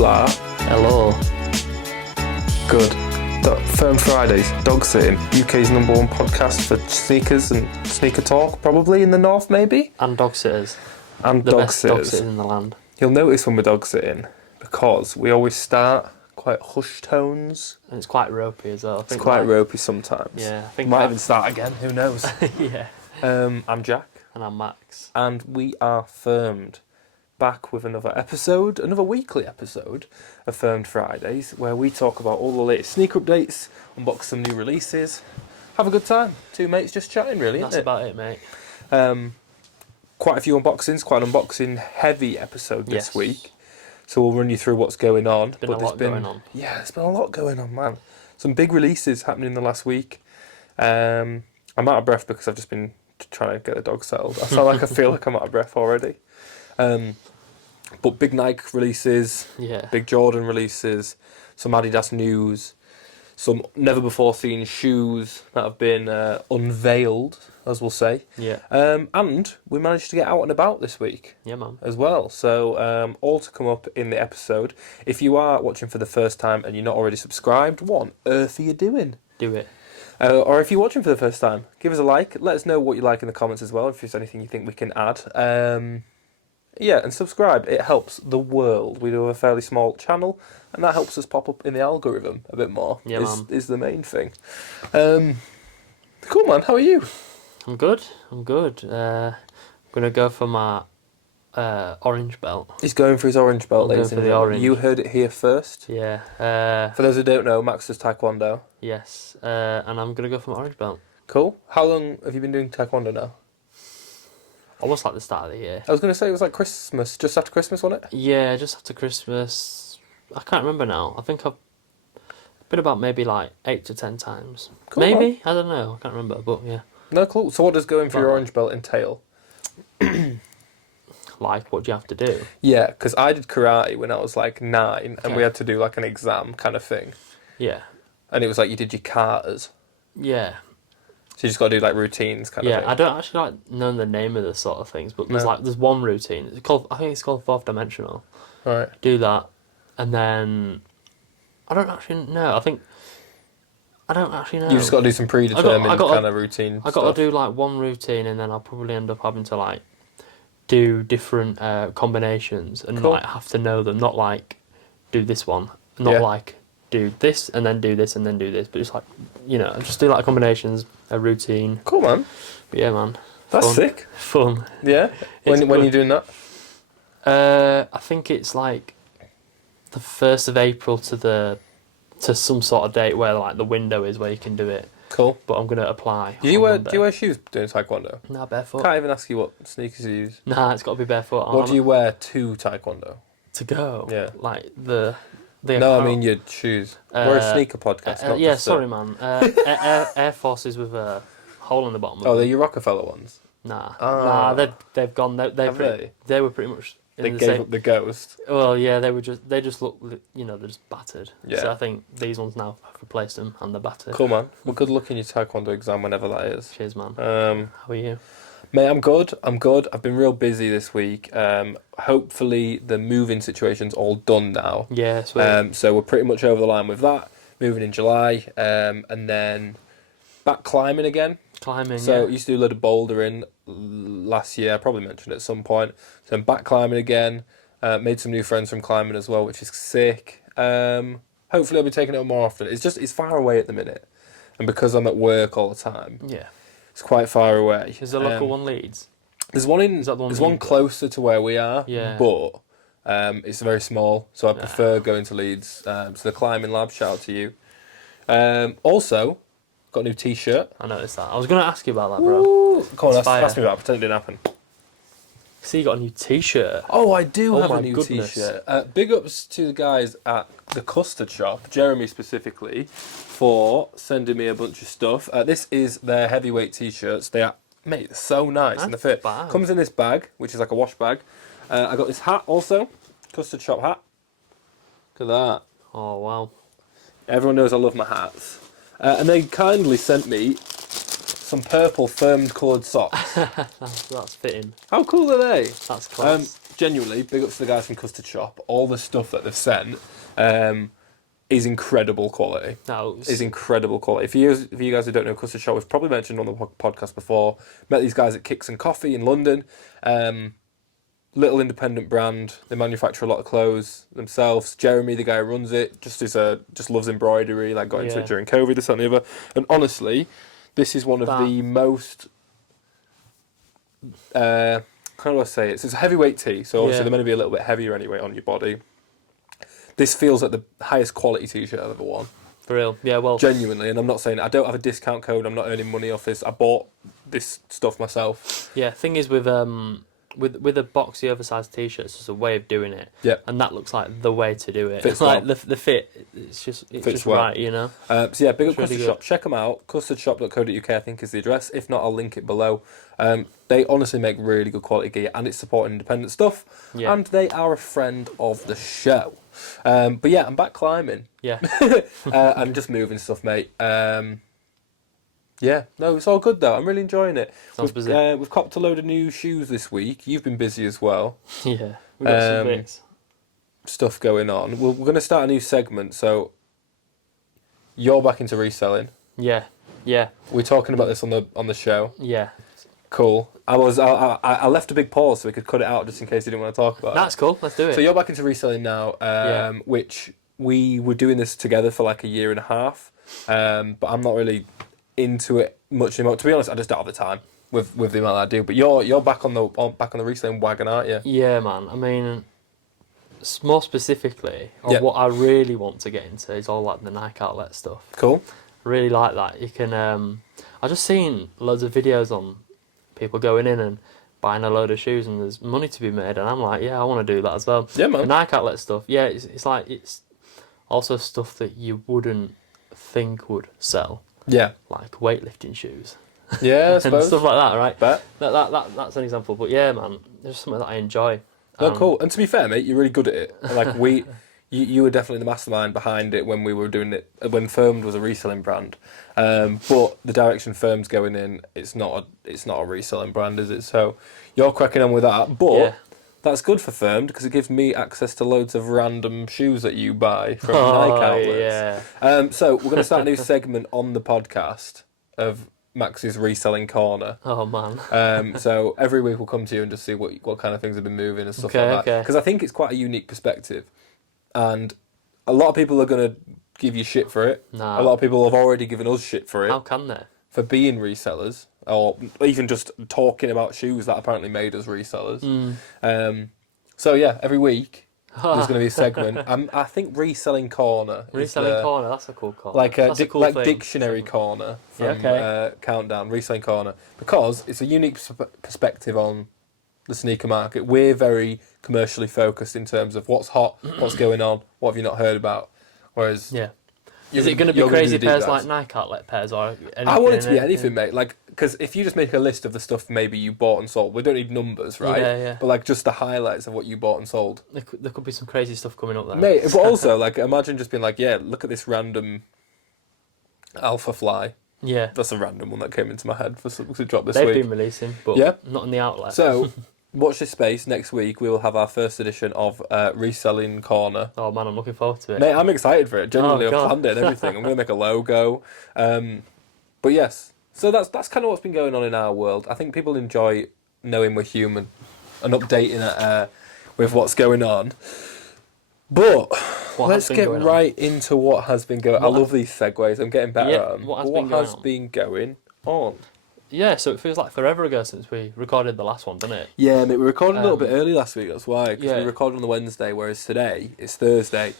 Hola. Hello. Good. Firm Fridays, dog sitting. UK's #1 podcast for sneakers and sneaker talk, probably in the north, maybe. And dog sitters. And The dog best dog sitters. sitters in the land. You'll notice when we're dog sitting because we always start quite hushed tones. And it's quite ropey as well. It's quite ropey sometimes. Yeah, I think Might even start again. Who knows? yeah. I'm Jack, And I'm Max. and we are firmed. Back with another episode, another weekly episode of Firmed Fridays, where we talk about all the latest sneaker updates, unbox some new releases, have a good time. Two mates just chatting, really. That's isn't about it, mate. Quite a few unboxings, quite an unboxing heavy episode this Yes. week. So we'll run you through what's going on. Been a lot going on. Yeah, there's been a lot going on, man. Some big releases happening in the last week. I'm out of breath because I've just been trying to get the dog settled. I feel like I'm out of breath already. But big Nike releases, Yeah. big Jordan releases, some Adidas news, some never before seen shoes that have been unveiled, as we'll say. Yeah. And we managed to get out and about this week Yeah, man. as well. So all to come up in the episode. If you are watching for the first time and you're not already subscribed, what on earth are you doing? Do it. Or if you're watching for the first time, give us a like. Let us know what you like in the comments as well, if there's anything you think we can add. Yeah, and subscribe. It helps the world. We do have a fairly small channel, and that helps us pop up in the algorithm a bit more. Yeah, man. Is the main thing. Cool, man. How are you? I'm good. I'm gonna go for my orange belt. He's going for his orange belt, I'm going ladies for and the gentlemen. orange. You heard it here first. Yeah. For those who don't know, Max does Taekwondo. Yes. And I'm gonna go for my orange belt. Cool. How long have you been doing Taekwondo now? Almost like the start of the year. I was going to say it was like Christmas, just after Christmas, wasn't it? Yeah, just after Christmas. I can't remember now. I think I've been about maybe like 8 to 10 times. Cool, Maybe? I don't know. I can't remember, but yeah. No, cool. So what does going for your Well- orange belt entail? Like, what do you have to do? Yeah, because I did karate when I was like 9, and we Okay. had to do like an exam kind of thing. Yeah. And it was like you did your katas. Yeah. So you just got to do like routines kind of Yeah, thing. I don't actually like know the name of the sort of things, but there's No. there's one routine. I think it's called Fourth Dimensional. Right. Do that, and then I don't actually know. I don't actually know. You've just got to do some predetermined I got kind of routine I got stuff. to do like one routine, and then I'll probably end up having to like do different combinations and Cool. like have to know them. Not like do this one, not Yeah. like do this and then do this and then do this, but it's like just do like combinations, a routine. Cool, man. But yeah, man, That's fun. sick. Fun. Yeah? It's When are you good. doing that? I think it's like the 1st of April to some sort of date where like the window is where you can do it. Cool. But I'm gonna apply. Do you on wear Monday. shoes doing Taekwondo? Nah, barefoot. Can't even ask you what sneakers you use. Nah, it's got to be barefoot. What do you wear to Taekwondo? to go? Yeah. Like the. No, I apparel. mean your shoes. We're a sneaker podcast, not yeah, just sorry, man. Air Forces with a hole in the bottom. Oh, of they're them. your Rockefeller ones. Nah, Ah. they've gone. Have They were pretty much. In They the gave same, up the ghost. Well, yeah, they just look, they're just battered. Yeah. So I think these ones now have replaced them and they're battered. Cool, man. Well, good luck in your Taekwondo exam whenever that is. Cheers, man. How are you? Mate, I'm good. I've been real busy this week. Hopefully the moving situation's all done now. Yeah, sweet. So we're pretty much over the line with that. Moving in July. And then back climbing again. Climbing, So I yeah. used to do a load of bouldering last year. I probably mentioned it at some point. So I'm back climbing again. Made some new friends from climbing as well, which is sick. Hopefully I'll be taking it up more often. It's far away at the minute. And because I'm at work all the time, Yeah. it's quite far away. Is the local one Leeds? There's one in. Is that the one There's you one got? closer to where we are. Yeah. But it's very small, so I prefer going to Leeds. So the climbing lab. Shout out to you. Also, got a new T-shirt. I noticed that. I was going to ask you about that, bro. Ooh. Come on, It's fire. ask me about it. Pretend it didn't happen. See, you got a new T-shirt. Oh, I do Oh have my a new goodness. T-shirt. Big ups to the guys at the Custard Shop, Jeremy specifically, for sending me a bunch of stuff. This is their heavyweight T-shirts. They are, mate, they're so nice and the fit. bag. Comes in this bag, which is like a wash bag. I got this hat also, Custard Shop hat. Look at that. Oh, wow. Everyone knows I love my hats. And they kindly sent me some purple firmed coloured socks. That's fitting. How cool are they? That's class. genuinely, big ups to the guys from Custard Shop. All the stuff that they've sent is incredible quality. Is incredible quality. For you guys who don't know Custard Shop, we've probably mentioned on the podcast before. Met these guys at Kicks and Coffee in London. Little independent brand. They manufacture a lot of clothes themselves. Jeremy, the guy who runs it, just loves embroidery. Like got into it during COVID, this and the other. And honestly, this is one of the most. How do I say it? So it's a heavyweight tee, so obviously they're meant to be a little bit heavier anyway on your body. This feels like the highest quality t-shirt I've ever worn. For real, yeah. Well, genuinely, and I'm not saying I don't have a discount code. I'm not earning money off this. I bought this stuff myself. Yeah, thing is with a boxy oversized t-shirts, it's a way of doing it. Yeah, and that looks like the way to do it. Fits like well. the fit, it's just well. Right, you know. So yeah, big up Custard Shop. Check them out. Custardshop.co.uk, I think, is the address. If not, I'll link it below. They honestly make really good quality gear, and it's supporting independent stuff. Yeah. And they are a friend of the show. But yeah, I'm back climbing. Yeah. And just moving stuff, mate. Yeah, no, it's all good though. I'm really enjoying it. We've copped a load of new shoes this week. You've been busy as well. Yeah, we've got some bits. Stuff going on. We're going to start a new segment, so you're back into reselling. Yeah, yeah. We're talking about this on the show. Yeah. Cool. I left a big pause so we could cut it out just in case you didn't want to talk about it. That's cool. Let's do it. So you're back into reselling now, which we were doing this together for like a year and a half, but I'm not really into it much anymore. To be honest, I just don't have the time with the amount that I do. But you're back on the reselling wagon, aren't you? Yeah, man. I mean, more specifically, what I really want to get into is all like the Nike outlet stuff. Cool. I really like that. You can. I just seen loads of videos on people going in and buying a load of shoes, and there's money to be made, and I'm like, yeah, I want to do that as well. Yeah, man. The Nike outlet stuff, yeah, it's like it's also stuff that you wouldn't think would sell. Yeah, like weightlifting shoes. Yeah, I suppose. And stuff like that, right? Bet. That's an example. But yeah, man, it's something that I enjoy. Oh, cool. And to be fair, mate, you're really good at it. Like you were definitely the mastermind behind it when we were doing it, when Firmed was a reselling brand. But the direction Firmed's going in, it's not a reselling brand, is it? So you're cracking on with that. But that's good for Firmed because it gives me access to loads of random shoes that you buy from Nike outlets. Yeah. So we're going to start a new segment on the podcast of Max's reselling corner. Oh man. So every week we'll come to you and just see what kind of things have been moving and stuff like that. Because I think it's quite a unique perspective. And a lot of people are going to give you shit for it. Nah. A lot of people have already given us shit for it. How can they? For being resellers, or even just talking about shoes that apparently made us resellers. So yeah, every week there's going to be a segment. I think reselling corner. Reselling corner, that's a cool corner. Like dictionary corner from Countdown. Reselling corner, because it's a unique perspective on the sneaker market. We're very commercially focused in terms of what's hot, what's going on, what have you not heard about. Whereas, is it going to be crazy pairs like Nike outlet pairs or anything? I want it to be anything, mate. Like, because if you just make a list of the stuff maybe you bought and sold, we don't need numbers, right? Yeah. But like just the highlights of what you bought and sold. There could be some crazy stuff coming up there, mate. But also, like, imagine just being like, yeah, look at this random Alpha Fly. Yeah, that's a random one that came into my head for something to drop this week. They've been releasing, but not in the outlet. So. Watch this space. Next week we will have our first edition of Reselling Corner. Oh man, I'm looking forward to it. Mate, I'm excited for it. Genuinely, I've planned it and everything. I'm going to make a logo. But yes, so that's kind of what's been going on in our world. I think people enjoy knowing we're human and updating it with what's going on. But let's get right into what has been going on. I love these segues. I'm getting better at them. What has been going on? Yeah, so it feels like forever ago since we recorded the last one, doesn't it? Yeah, mate, we recorded a little bit early last week, that's why. Because we recorded on the Wednesday, whereas today it's Thursday.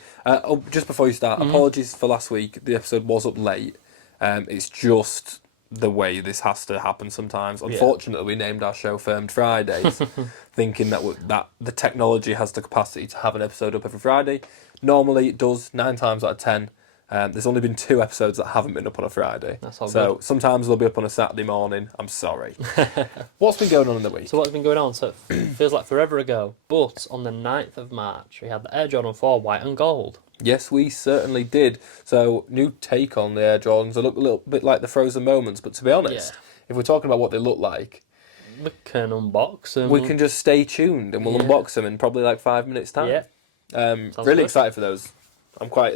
Just before you start, apologies for last week. The episode was up late. It's just the way this has to happen sometimes. Unfortunately, we named our show Firmed Fridays, thinking that the technology has the capacity to have an episode up every Friday. Normally it does, 9 times out of 10. There's only been 2 episodes that haven't been up on a Friday. That's all so good. Sometimes they'll be up on a Saturday morning. I'm sorry. What's been going on in the week? So what's been going on? So it feels like forever ago. But on the 9th of March, we had the Air Jordan 4 white and gold. Yes, we certainly did. So new take on the Air Jordans. They look a little bit like the Frozen Moments. But to be honest, if we're talking about what they look like, we can unbox them. We can just stay tuned and we'll unbox them in probably like 5 minutes time. Yeah. Really good. excited for those.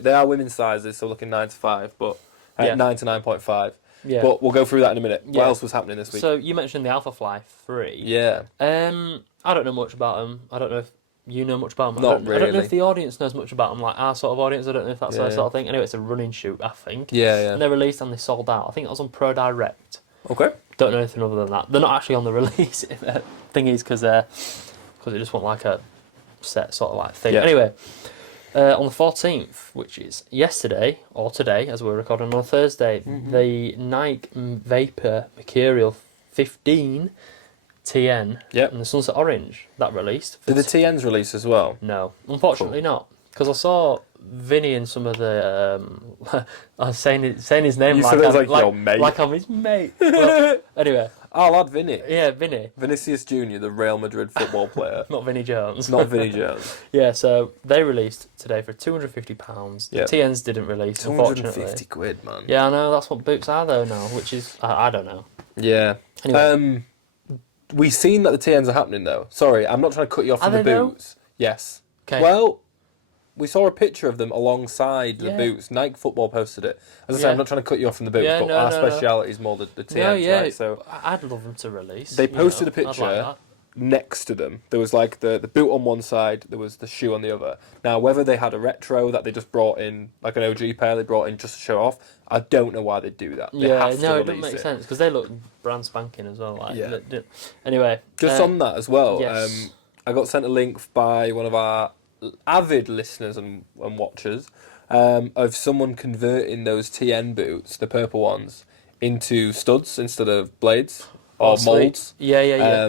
They are women's sizes, so looking 9 to 5, but 9 to 9.5. Yeah. But we'll go through that in a minute. Yeah. What else was happening this week? So you mentioned the Alpha Fly 3. Yeah. I don't know much about them. I don't know if you know much about them. Not I don't know really. if the audience knows much about them, like our sort of audience. I don't know if that's their sort of thing. Anyway, it's a running shoot, I think. Yeah. And they released and they sold out. I think that was on Pro Direct. Okay. Don't know anything other than that. They're not actually on the release thingies because they just want like a set sort of like thing. Yeah. Anyway, on the 14th, which is yesterday or today, as we're recording on Thursday, the Nike Vapor Mercurial 15 TN and the Sunset Orange that released. Did the TNs release as well? No, unfortunately not. Because I saw Vinny and some of the I was saying his name You like said it was I'm, like your mate. like I'm his mate. Well, anyway, I'll add Vinny. yeah, Vinny, Vinicius Junior, the Real Madrid football player. not Vinny Jones. Not Vinny Jones. Yeah, so they released today for £250. The Yep. TNs didn't release, unfortunately. £250, man. Yeah, I know, that's what boots are though now, which is, I don't know. Yeah. Anyway. We've seen that the TNs are happening though. Sorry, I'm not trying to cut you off from the they now? boots. Yes. Okay. Well, we saw a picture of them alongside the Yeah. boots. Nike Football posted it. As I say, I'm not trying to cut you off from the boots, Yeah, but no, our no. speciality is more the TNs, No, yeah, right? So I'd love them to release. they posted a I'd like picture that. next to them. There was like the boot on one side, there was the shoe on the other. Now, whether they had a retro that they just brought in, like an OG pair they brought in just to show off, I don't know why they do that. They Yeah, have to no, it release doesn't make sense because they look brand spanking as well. Like, Yeah. Anyway, Just on that as well, yes. I got sent a link by one of our avid listeners and watchers of someone converting those TN boots, the purple ones, into studs instead of blades or sweet. moulds. Yeah.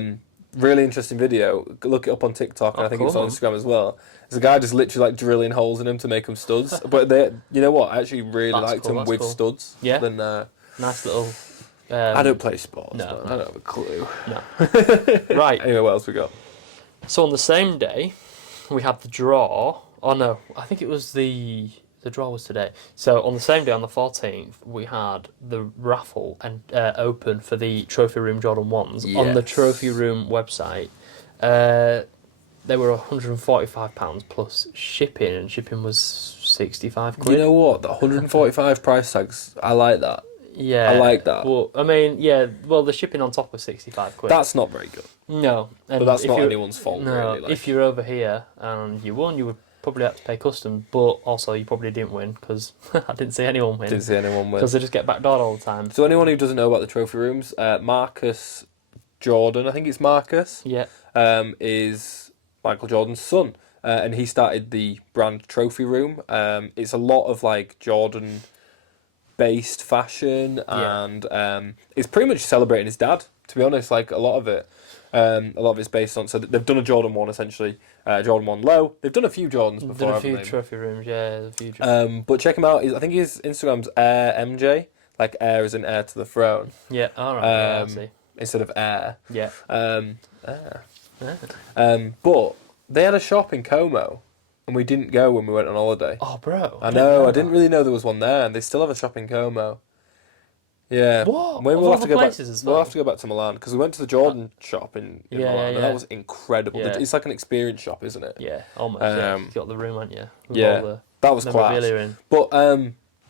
Really interesting video. Look it up on TikTok, and I think it's on Instagram as well. There's a guy just literally like drilling holes in them to make them studs. But you know what? I actually really liked them with studs. Yeah. Than, Nice little. I don't play sports. No. I don't have a clue. No. Right. Anyway, what else we got? So on the same day, we had the draw. Oh no, I think it was the draw was today. So on the same day, on the 14th, we had the raffle and open for the Trophy Room Jordan 1s on the Trophy Room website. They were £145 plus shipping, and shipping was 65 quid. You know what? The 145 price tags, I like that. Yeah. I like that. Well, I mean, yeah, well, the shipping on top was 65 quid. That's not very good. No. And But that's if not you're- anyone's fault, No, really. Like. if you're over here and you won, you would probably have to pay custom, but also you probably didn't win because I didn't see anyone win. Didn't see anyone win. Because they just get backdoored all the time. So anyone who doesn't know about the trophy rooms, Marcus Jordan, I think it's Marcus, Yeah. is Michael Jordan's son, and he started the brand Trophy Room. It's a lot of like Jordan-based fashion, and it's pretty much celebrating his dad. To be honest, like a lot of it's based on. So they've done a Jordan 1 essentially, Jordan 1 low. They've done a few Jordans before. Done a few haven't they? trophy rooms, yeah. A few trophy. But check him out. I think his Instagram's Air MJ, like Air is in Heir to the Throne. Yeah, alright, yeah, I see. Instead of Air. Yeah. But they had a shop in Como, and we didn't go when we went on holiday. Oh, bro. I know. I didn't really know there was one there, and they still have a shop in Como. Yeah. What? We'll Of have all to the go back. places as We'll well? have to go back to Milan because we went to the Jordan shop in Yeah, Milan, yeah, and yeah. that was incredible. Yeah. It's like an experience shop, isn't it? Yeah, almost. Yeah. Um, You got the room, haven't you? With yeah, all the that was class. memorabilia in. But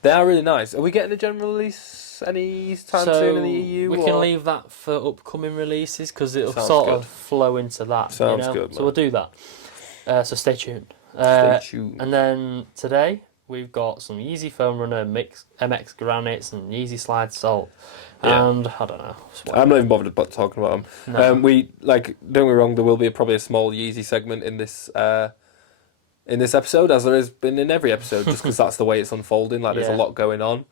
they are really nice. Are we getting a general release any time soon in the EU? We can leave that for upcoming releases because it'll Sounds sort good. of flow into that. Sounds you know? good, So man. we'll do that. So stay tuned. Stay tuned. And then today we've got some Yeezy Foam Runner MX Granites and Yeezy Slide Salt. Yeah. And I don't know. I'm not even bothered about talking about them. No. We don't get me wrong. There will be probably a small Yeezy segment in this episode, as there has been in every episode, just because that's the way it's unfolding. Like there's a Yeah. lot going on.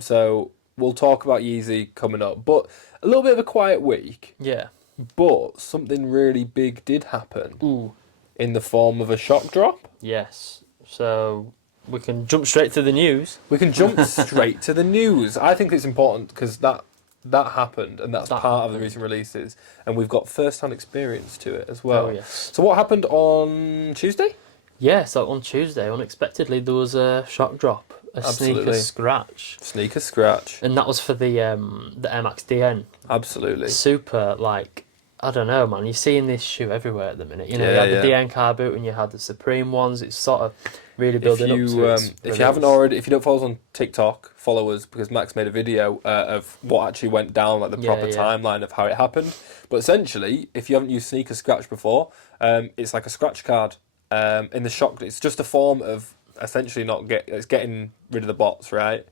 So we'll talk about Yeezy coming up, but a little bit of a quiet week. Yeah. But something really big did happen Ooh. in the form of a shock drop. Yes. So we can jump straight to the news. We can jump straight to the news. I think it's important because that happened, and that's part of the recent releases, and we've got first-hand experience to it as well. Oh, yes. So what happened on Tuesday? Yeah, so on Tuesday, unexpectedly, there was a shock drop, a Absolutely. sneaker scratch. Sneaker scratch. And that was for the Air Max DN. Absolutely. Super, like, I don't know, man. You're seeing this shoe everywhere at the minute. You know, Yeah, you had the yeah. DN car boot and you had the Supreme ones. It's sort of really If building up you to its if you haven't release. already, if you don't follow us on TikTok, follow us because Max made a video of what actually went down, like the proper Yeah. timeline of how it happened. But essentially, if you haven't used Sneaker Scratch before, it's like a scratch card in the shop. It's just a form of essentially it's getting rid of the bots, right?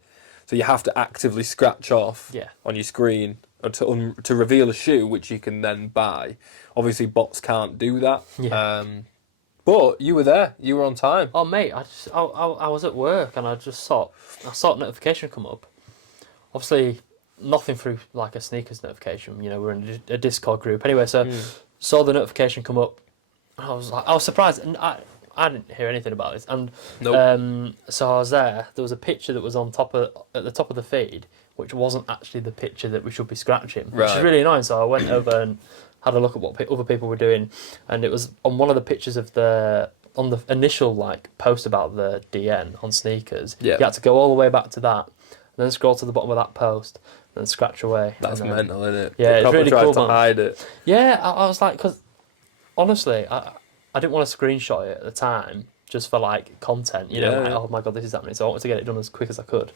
So you have to actively scratch off Yeah. on your screen to reveal a shoe, which you can then buy. Obviously, bots can't do that. Yeah. But you were there. You were on time. Oh, mate, I was at work and I saw a notification come up. Obviously, nothing through like a sneakers notification. You know, we're in a Discord group anyway. So saw the notification come up. I was surprised, and I didn't hear anything about it. And Nope. so I was there. There was a picture that was at the top of the feed, which wasn't actually the picture that we should be scratching, which is Right. really annoying. So I went over and had a look at what other people were doing, and it was on one of the pictures of on the initial like post about the DN on sneakers. Yeah. You had to go all the way back to that, and then scroll to the bottom of that post, and then scratch away. That's and then, mental, isn't it? Yeah, They it's probably really tried cool, to man. hide it. Yeah, I was like, because honestly, I didn't want to screenshot it at the time just for like content, you know, Yeah, like, yeah. oh my god, this is happening. So I wanted to get it done as quick as I could.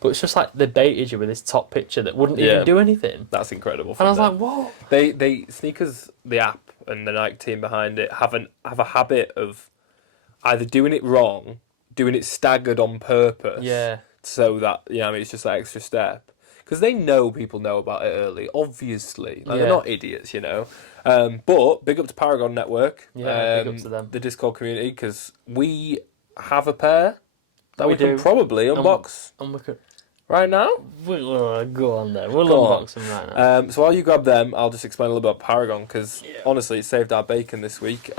But it's just like they baited you with this top picture that wouldn't Yeah. even do anything. That's incredible. And I was them. like, what? They Sneakers, the app and the Nike team behind it have a habit of either doing it wrong, doing it staggered on purpose, Yeah. so that it's just that extra step. Because they know people know about it early, obviously. Like, Yeah. they're not idiots, you know. But big up to Paragn Network, Yeah, big up to them. the Discord community, because we have a pair that We we can do. probably unbox And we could right now. go on there. We'll Go on. unbox them right now. So while you grab them, I'll just explain a little bit about Paragon because honestly, it saved our bacon this week.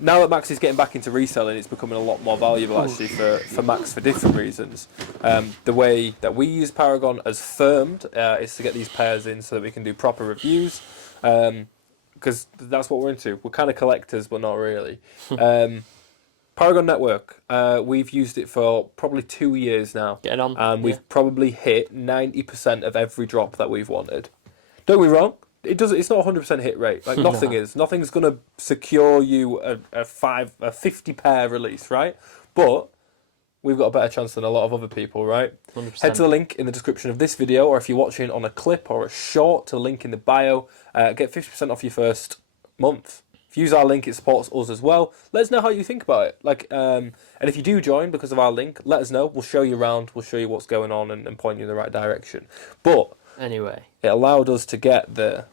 Now that Max is getting back into reselling, it's becoming a lot more valuable actually for Max for different reasons. The way that we use Paragon as firmed is to get these pairs in so that we can do proper reviews. Because that's what we're into. We're kind of collectors, but not really. Paragn Network, we've used it for probably 2 years now. Getting on. And Yeah. we've probably hit 90% of every drop that we've wanted. Don't be wrong. It's not a 100% hit rate. Like nothing No. is. Nothing's going to secure you a 50 pair release, right? But we've got a better chance than a lot of other people, right? 100%. Head to the link in the description of this video, or if you're watching on a clip or a short, to the link in the bio. Get 50% off your first month. If you use our link, it supports us as well. Let us know how you think about it. And if you do join because of our link, let us know. We'll show you around. We'll show you what's going on and point you in the right direction. But Anyway, it allowed us to get the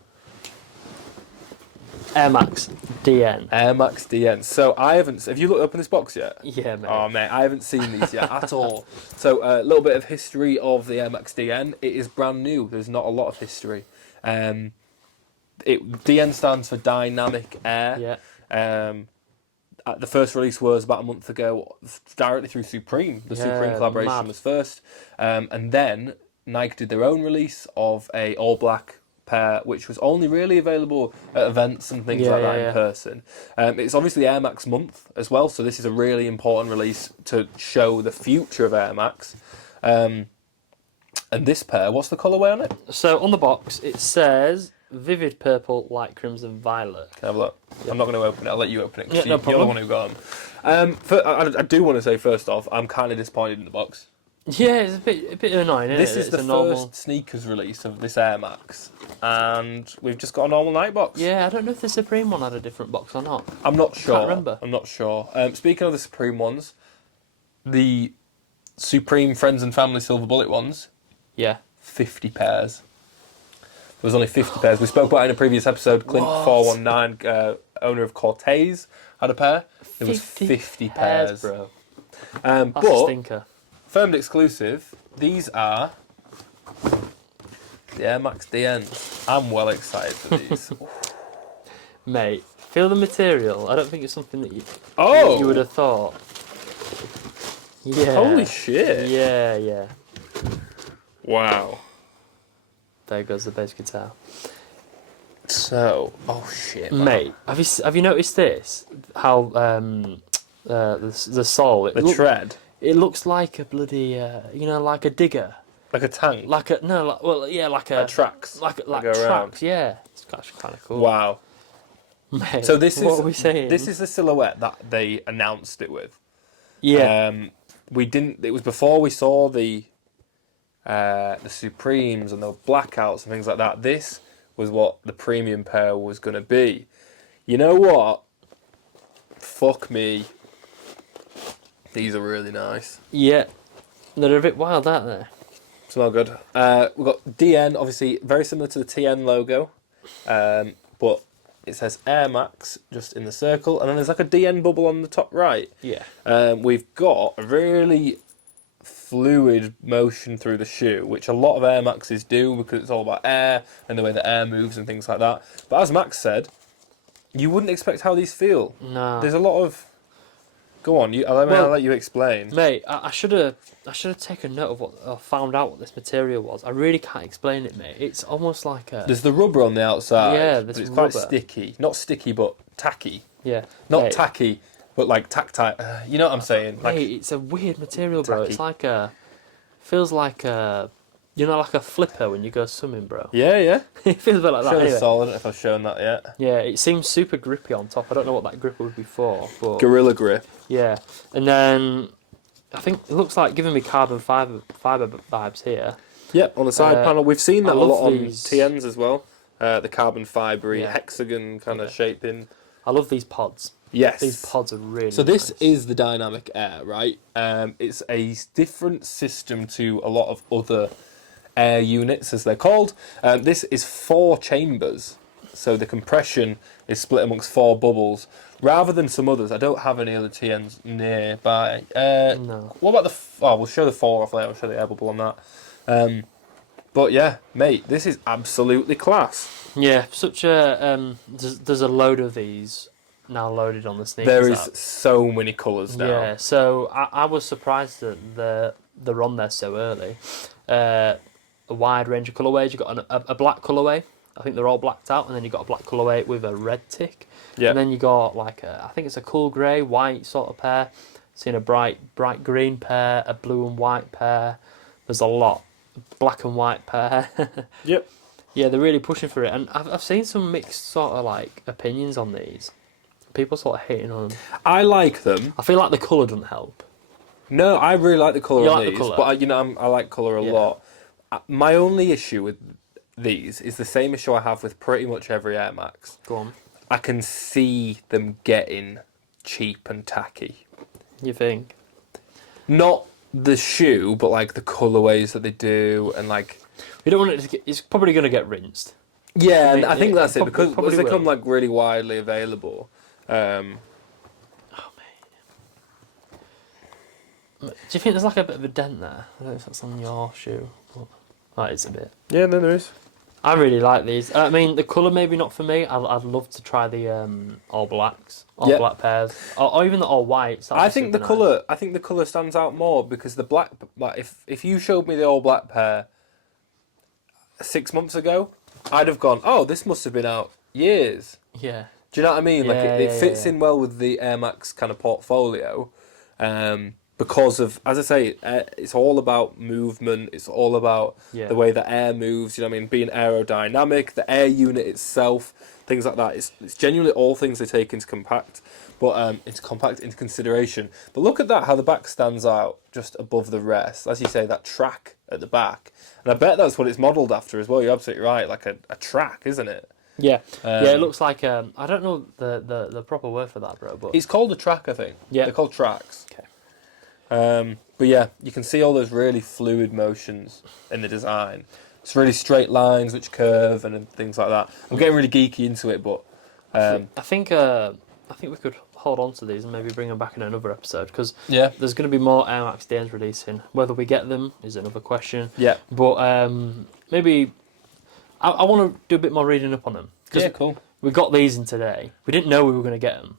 Air Max DN. Air Max DN. So have you looked open this box yet? Yeah, mate. Oh mate, I haven't seen these yet at all. So a little bit of history of the Air Max DN. It is brand new. There's not a lot of history. DN stands for Dynamic Air. Yeah. The first release was about a month ago, directly through Supreme. The Supreme collaboration mad. was first, and then Nike did their own release of a all black pair, which was only really available at events and things like that in person. It's obviously Air Max month as well, so this is a really important release to show the future of Air Max. And this pair, what's the colourway on it? So on the box it says vivid purple, light crimson, violet. Can I have a look? I'm not going to open it. I'll let you open it. 'Cause Yeah, no you're the problem. one who got them. I do want to say first off, I'm kind of disappointed in the box. Yeah, it's a bit annoying, isn't This it? is It's the a normal. first sneakers release of this Air Max, and we've just got a normal Nike box. Yeah, I don't know if the Supreme one had a different box or not. I'm not sure. remember. I'm not sure. Speaking of the Supreme ones, the Supreme Friends and Family Silver Bullet ones, Yeah. 50 pairs. There was only 50 pairs. We spoke about it in a previous episode. Clint419, owner of Cortez, had a pair. It was 50 pairs. bro. But That's a stinker. firmed exclusive, these are the Air Max DNs. I'm well excited for these. Mate, feel the material. I don't think it's something that Oh! you would have thought. Yeah. Holy shit. Yeah. Wow. There goes the bass guitar. So, oh shit, man. Mate, have you noticed this? How the sole. The tread. It looks like a bloody like a digger. Like a tank. like a no, like, well, yeah, like a Like tracks. like that go around. tracks. Yeah, it's actually kind of cool. Wow. Mate, So this what is are we saying? this is the silhouette that they announced it with. Yeah, We didn't. It was before we saw the Supremes and the blackouts and things like that. This was what the premium pair was going to be. You know what? Fuck me. These are really nice. yeah, they're a bit wild, aren't they? Smell good. We've got DN, obviously very similar to the TN logo, but it says Air Max just in the circle, and then there's like a DN bubble on the top right. Yeah. We've got a really fluid motion through the shoe, which a lot of Air Maxes do because it's all about air and the way the air moves and things like that. But as Max said, you wouldn't expect how these feel. No. There's a lot of... Go on, I'll let you explain. Mate, I should have taken note of what, or found out what this material was. I really can't explain it, mate. It's almost like a... There's the rubber on the outside, Yeah, but there's it's quite rubber. sticky. Not sticky, but tacky. Yeah. Not mate, tacky, but like tactile. You know what I'm saying? Like, Mate, it's a weird material, bro. tacky. It's like a... Feels like a... You know, like a flipper when you go swimming, bro. yeah. It feels a bit like that, Show anyway. the sole. I don't know if I've shown that yet. Yeah, it seems super grippy on top. I don't know what that gripper would be for, but... Gorilla Grip. Yeah. And then... I think it looks like giving me carbon fibre vibes here. Yep, on the side panel. We've seen that I a lot love on these. TNs as well. The carbon fibre Yeah. hexagon kind of Yeah. shaping. I love these pods. Yes. These pods are really So this nice. is the Dynamic Air, right? It's a different system to a lot of other air units, as they're called. This is 4 chambers, so the compression is split amongst 4 bubbles. Rather than some others, I don't have any other TNs nearby. No. What about we'll show the 4 off later. I'll show the air bubble on that. But yeah, mate, this is absolutely class. Yeah, such a... there's a load of these now loaded on the sneakers There is app. so many colours now. Yeah, so I was surprised that they're on there so early. A wide range of colourways. You've got a black colourway. I think they're all blacked out. And then you've got a black colourway with a red tick. Yeah. And then you got like I think it's a cool grey, white sort of pair. Seen a bright green pair, a blue and white pair. There's a lot. Black and white pair. Yep. Yeah, they're really pushing for it. And I've seen some mixed sort of like opinions on these. People sort of hating on them. I like them. I feel like the colour doesn't help. No, I really like the colour You on like the these, colour? but I like colour a Yeah. lot. My only issue with these is the same issue I have with pretty much every Air Max. Go on. I can see them getting cheap and tacky. You think? Not the shoe, but like the colourways that they do, and like We don't want it to get... It's probably going to get rinsed. yeah, and think- I think yeah, that's it it because probably they will. become like really widely available. Oh, mate. Do you think there's like a bit of a dent there? I don't know if that's on your shoe. But... Oh, it's a bit. Yeah, no, there is. I really like these. I mean, the colour maybe not for me. I'd love to try the all blacks, Yeah. black pairs, or even the all whites. That'd I be think the super nice. colour. I think the colour stands out more because the black. Like if you showed me the all black pair 6 months ago, I'd have gone, oh, this must have been out years. Yeah. Do you know what I mean? Like Yeah, it yeah, fits yeah. in well with the Air Max kind of portfolio, because of, as I say, it's all about movement. It's all about Yeah. the way the air moves. You know what I mean? Being aerodynamic, the air unit itself, things like that. It's genuinely all things they take into into consideration. But look at that, how the back stands out just above the rest. As you say, that track at the back, and I bet that's what it's modelled after as well. You're absolutely right, like a track, isn't it? Yeah. Yeah. It looks like I don't know the proper word for that, bro. But It's called a track, I think. Yeah. They're called tracks. Okay. But yeah, you can see all those really fluid motions in the design. It's really straight lines which curve and things like that. I'm getting really geeky into it, but I think we could hold on to these and maybe bring them back in another episode because yeah, there's going to be more Air Max DNs releasing. Whether we get them is another question. yeah, But maybe I want to do a bit more reading up on them. yeah, cool. We got these in today. We didn't know we were going to get them,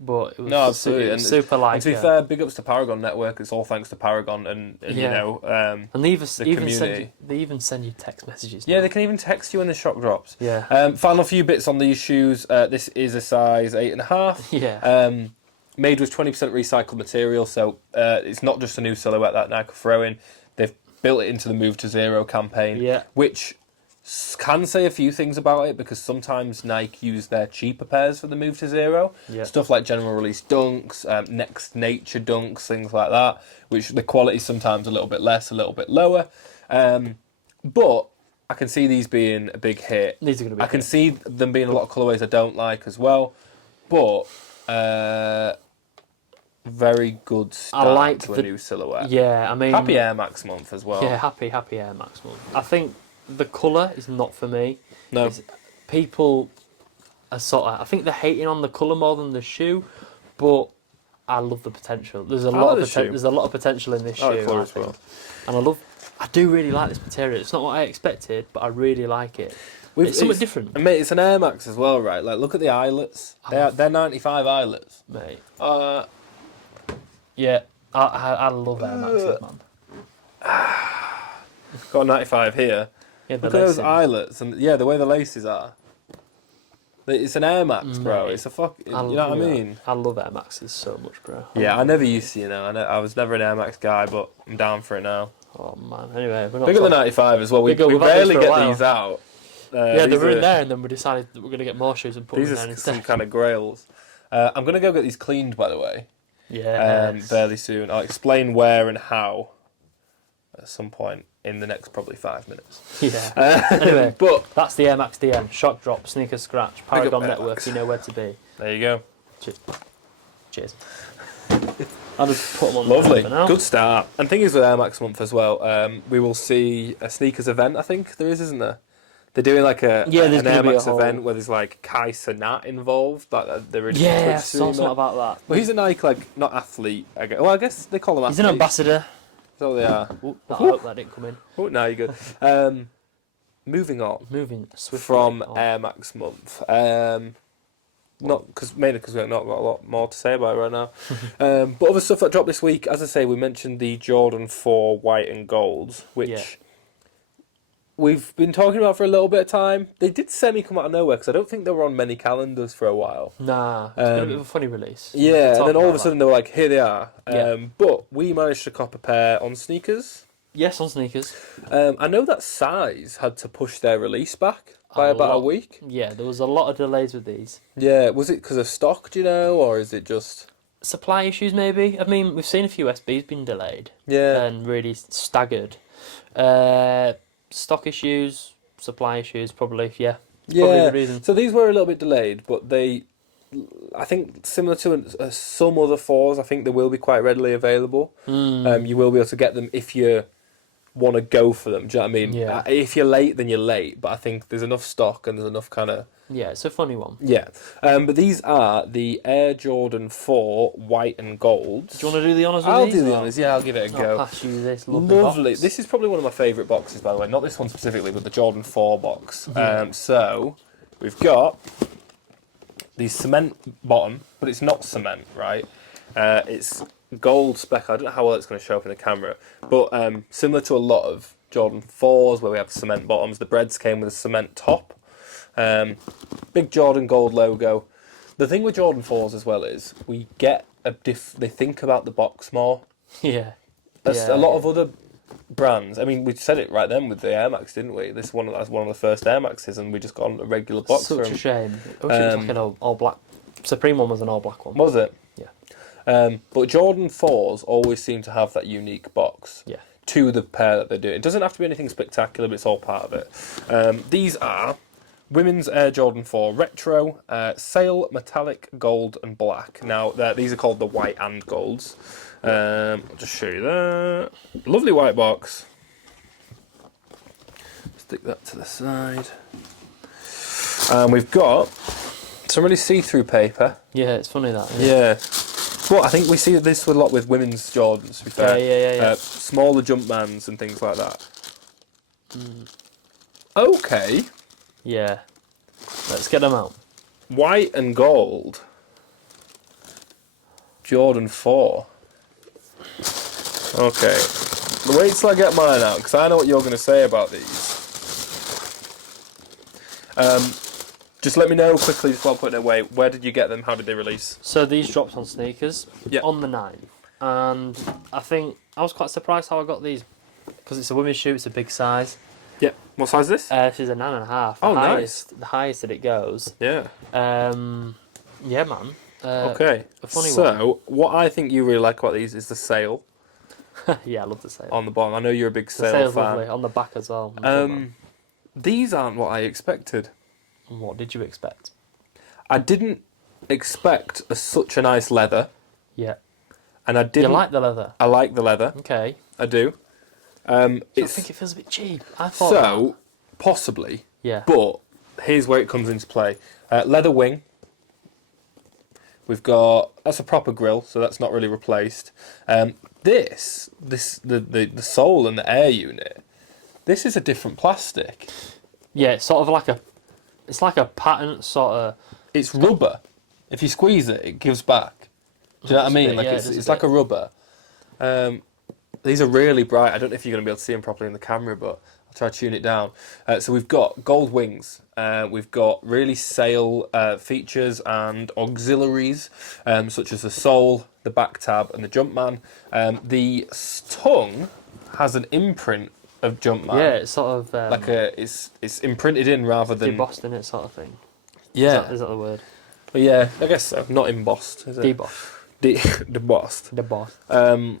but it was No, absolutely. it was And super like. And to be fair, big ups to Paragn Network. It's all thanks to Paragn and you Yeah. know, and they even, the even send community. you, they even send you text messages. yeah, now. they can even text you when the shock drops. Yeah. Final few bits on these shoes. This is a size 8.5. Yeah. Made with 20% recycled material, so it's not just a new silhouette that Nike are throwing. They've built it into the Move to Zero campaign, Yeah. which can say a few things about it, because sometimes Nike use their cheaper pairs for the Move to Zero. Yeah. Stuff like General Release Dunks, Next Nature Dunks, things like that, which the quality is sometimes a little bit less, a little bit lower. But I can see these being a big hit. These are going to be. I can see them being a lot of colourways I don't like as well. But very good start I like to a new silhouette. Yeah, I mean, Happy Air Max month as well. Yeah, happy Air Max month. I think the colour is not for me. No. People are I think they're hating on the colour more than the shoe, but I love the potential. There's a lot of there's a lot of potential in this shoe. Colour I as think. well. And I do really like this material. It's not what I expected, but I really like it. It's something different. And mate, it's an Air Max as well, right? Like, look at the eyelets. They're 95 eyelets. Mate. Uh, Yeah, I love Air Maxes, man. got a 95 here. Yeah, Look at those eyelets, and yeah, the way the laces are. It's an Air Max, bro. Mate. It's a you know what I mean? I love Air Maxes so much, bro. Yeah, I never used to, I was never an Air Max guy, but I'm down for it now. Oh man. Anyway, we're not Bigger than 95 as well. We We've had these rarely for a get while. these out. Yeah, they these were in are- there, and then we decided that we're going to get more shoes and put them These there are instead. some kind of grails. I'm going to go get these cleaned, by the way, Yeah. fairly soon. I'll explain where and how at some point in the next probably 5 minutes. Yeah. Anyway, But that's the Air Max DN. Shock drop, sneaker scratch, Paragn Air Network. Max. You know where to be. there you go. Cheers. I'll just put them on Lovely. for now. Good start. And thing is with Air Max month as well, we will see a sneakers event, I think there is, isn't there? They're doing like there's an Air gonna be a Max whole- event where there's like Kai Cenat involved. Like they're in Yeah, I Twitch saw streamer. something about that. Well, he's a Nike, like, not athlete. Well, I guess they call him He's athletes. an ambassador. So they are. I hope that didn't come in. Oh, now you're good. Moving on Moving swiftly from on. Air Max month. Not mainly because we've not got a lot more to say about it right now. But other stuff that dropped this week, as I say, we mentioned the Jordan 4 white and gold, which Yeah. we've been talking about for a little bit of time. They did semi come out of nowhere because I don't think they were on many calendars for a while. Nah, it's been a bit of a funny release. We Yeah, can and then talk all of a about sudden they were like, here they are. Yeah. But we managed to cop a pair on sneakers. that. Yes, on sneakers. I know that Size had to push their release back by A about a lot. week. Yeah, there was a lot of delays with these. Yeah, was it because of stock, do you know, or is it just... Supply issues, maybe. I mean, we've seen a few SBs been delayed Yeah, and really staggered. Stock issues, supply issues, probably. Yeah, it's probably yeah. the reason. So these were a little bit delayed, but I think similar to some other 4s, I think they will be quite readily available. You will be able to get them if you want to go for them. Do you know what I mean? Yeah. If you're late, then you're late. But I think there's enough stock and there's enough kind of... Yeah, it's a funny one. Yeah. But these are the Air Jordan 4 white and gold. Do you want to do the honours with I'll these? do the honours. Yeah, I'll give it a I'll go. pass you this lovely Lovely. box. This is probably one of my favourite boxes, by the way. Not this one specifically, but the Jordan 4 box. Yeah. So we've got the cement bottom, but it's not cement, right? It's gold spec. I don't know how well it's going to show up in the camera, but similar to a lot of Jordan 4s where we have cement bottoms, the breads came with a cement top. Big Jordan gold logo. The thing with Jordan 4s as well is we get they think about the box more. Yeah. That's a lot of other brands. I mean, we said it right then with the Air Max, didn't we? That's one of the first Air Maxes, and we just got a regular box for Such them. a shame. I wish it was like an all black. Supreme one was an all black one. Was it? Yeah. But Jordan 4s always seem to have that unique box Yeah. to the pair that they're doing. It doesn't have to be anything spectacular, but it's all part of it. These are women's Air Jordan 4 Retro, Sail, Metallic, Gold and Black. Now, these are called the white and golds. I'll just show you that. Lovely white box. Stick that to the side. And we've got some really see-through paper. Yeah, it's funny that. Yeah. But I think we see this a lot with women's Jordans, to be fair. Yeah. Smaller Jumpmans and things like that. Okay. Yeah. Let's get them out. White and gold. Jordan 4. Okay. Wait till I get mine out, because I know what you're going to say about these. Just let me know quickly, just while putting it away, where did you get them? How did they release? So these dropped on sneakers Yeah. on the 9th. And I think I was quite surprised how I got these. because it's a women's shoe. It's a big size. Yep. What size is this? This is a 9.5. Oh, nice. Highest, the highest that it goes. Yeah. Yeah, man. Okay. A funny So, what I think you really like about these is the sail Yeah, I love the sail. on the bottom. I know you're a big The sail sail's fan. lovely on the back as well. These aren't what I expected. What did you expect? I didn't expect such a nice leather, Yeah. and I You didn't. like the leather? I like the leather. Okay. I do. I It's think it feels a bit cheap. I thought. so possibly, Yeah. but here's where it comes into play. Leather wing. We've got that's a proper grill, so that's not really replaced. The sole and the air unit. This is a different plastic. Yeah, it's sort of like a. It's like a pattern sort of. It's rubber. If you squeeze it, it gives back. Do you know what I Does a mean? bit, Like yeah, it's does a it's like bit. a rubber. These are really bright. I don't know if you're going to be able to see them properly in the camera, but I'll try to tune it down. So we've got gold wings. We've got really sail features and auxiliaries, such as the sole, the back tab, and the Jumpman. The tongue has an imprint of Jumpman. Yeah, it's sort of. Like it's imprinted in rather than Debossed in it, sort of thing. yeah. Is that the word? But yeah, I guess so. Not embossed, is it? Debossed. Debossed. Debossed.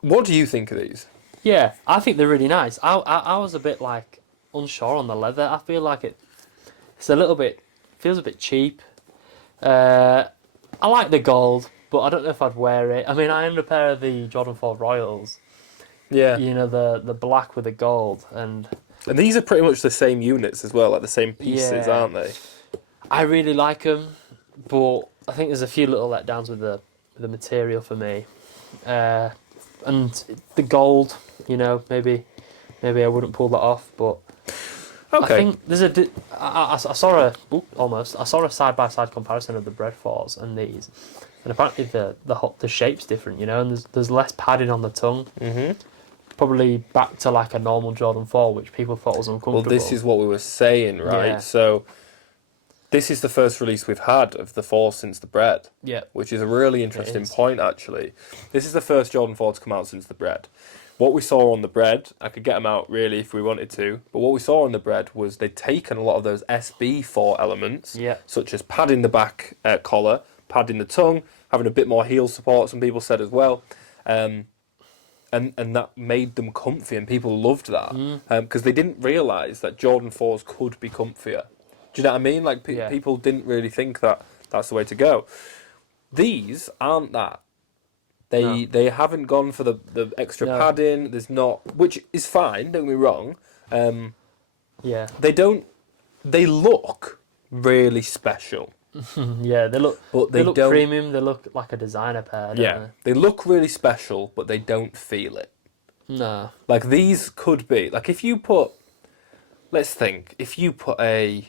What do you think of these? Yeah, I think they're really nice. I was a bit like unsure on the leather. I feel like it's a little bit feels a bit cheap. I like the gold, but I don't know if I'd wear it. I mean, I own a pair of the Jordan 4 Royals. Yeah. You know, the black with the gold, and these are pretty much the same units as well, like the same pieces, Yeah. aren't they? I really like them. But I think there's a few little letdowns with the material for me. And the gold, you know, maybe I wouldn't pull that off, but Okay. I think there's I saw a side by side comparison of the Bread 4s and these, and apparently the shape's different, you know, and there's less padding on the tongue. Mm-hmm. Probably back to like a normal Jordan 4, which people thought was uncomfortable. Well, this is what we were saying, right? Yeah. So this is the first release we've had of the 4 since the Bread. Yeah. Which is a really interesting is. point, actually. This is the first Jordan 4 to come out since the Bread. What we saw on the Bread, I could get them out really if we wanted to, but what we saw on the Bread was they'd taken a lot of those SB4 elements, Yeah. such as padding the back collar, padding the tongue, having a bit more heel support, some people said as well, and that made them comfy, and people loved that, because they didn't realise that Jordan 4s could be comfier. Do you know what I mean? Like, Yeah. people didn't really think that that's the way to go. These aren't that. They haven't gone for the extra No. padding. There's not, which is fine. Don't get me wrong. Yeah. They look really special. Yeah, they look. But They they look don't. premium. They look like a designer pair. Don't Yeah, they look really special, but they don't feel it. they? No. Like, these could be like, if you put, let's think, if you put a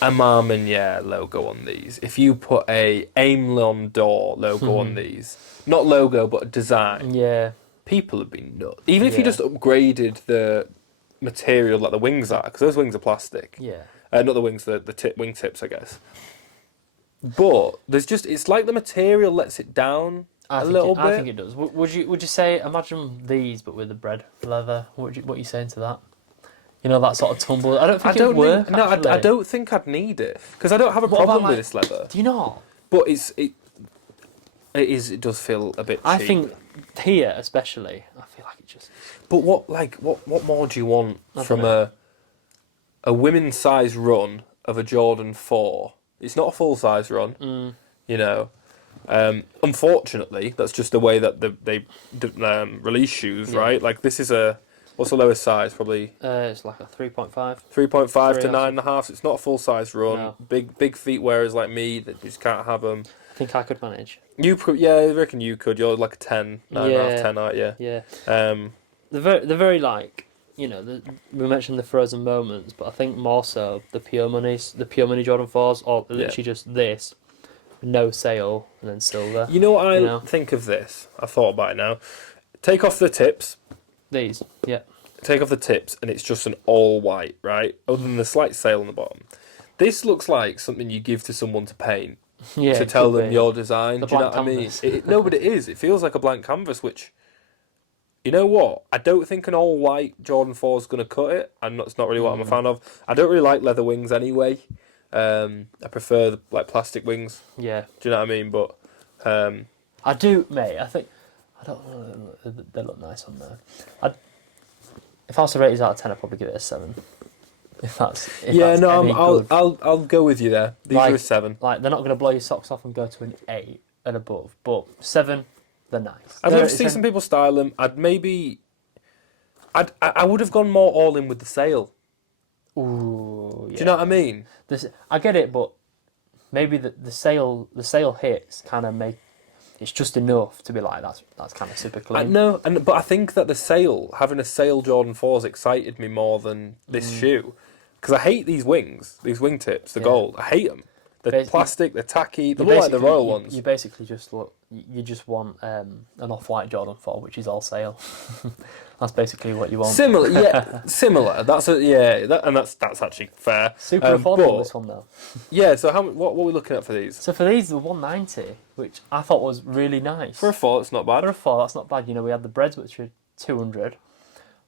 Marmonier logo on these, if you put a Aimlon door logo on these, not logo but a design, Yeah. people would be nuts. Even if you Yeah. just upgraded the material like the wings are, because those wings are plastic. Yeah. Not the wings, the wing tips, I guess. But there's just, it's like the material lets it down a little bit. I think it does. Would you say, imagine these but with the Bread leather? What are you saying to that? You know, that sort of tumble. I don't think it would work. No, actually. I don't think I'd need it because I don't have a What problem about, with like- this leather. Do you not? But it does feel a bit cheap. I think here especially, I feel like it just. But what more do you want don't from know. a women's size run of a Jordan 4? It's not a full size run, you know. Unfortunately, that's just the way that they release shoes, Yeah. right? Like, this is what's the lowest size? Probably It's like a 3.5. 3.5 to Three, 9.5. So it's not a full size run. No. Big feet wearers like me that just can't have them. I think I could manage. I reckon you could. You're like a 10, 9.5, Yeah. 10, aren't you? Yeah. Um, They're very like, you know, we mentioned the frozen moments, but I think more so the Pure Money Jordan 4s, or literally just this, no sale, and then silver. you know what I You know? think of this? I thought about it now. Take off the tips. These, yeah. Take off the tips, and it's just an all white, right? Other than the slight sail on the bottom. This looks like something you give to someone to paint, Yeah, to it tell could them be. your design. The Do you know blank what I mean? canvas. No, but it is. It feels like a blank canvas, which You know what? I don't think an all white Jordan 4 is going to cut it. It's not really what I'm a fan of. I don't really like leather wings anyway. I prefer like plastic wings. Yeah. Do you know what I mean? But I do, mate. I don't know. They look nice on there. If I was to rate these out of 10, I'd probably give it a 7. If that's I'll go with you there. These are a 7. Like they're not going to blow your socks off and go to an 8 and above, but 7, they're nice. I'd love to see some people style them. I would have gone more all in with the sale. Ooh, yeah. Do you know what I mean? I get it, but maybe the sale hits kind of make it's just enough to be like that's kind of super clean. But I think that having a sale Jordan 4s excited me more than this shoe, because I hate these wingtips, the gold. I hate them. They're plastic, they're tacky. They look like the Royal ones. You basically just want an off-white Jordan 4, which is all sale. That's basically what you want. Similar, yeah, similar. That's actually fair. Super affordable this one though. Yeah. So what are we looking at for these? So for these, the 190, which I thought was really nice. For a 4, it's not bad. For a 4, that's not bad. We had the breads, which are 200,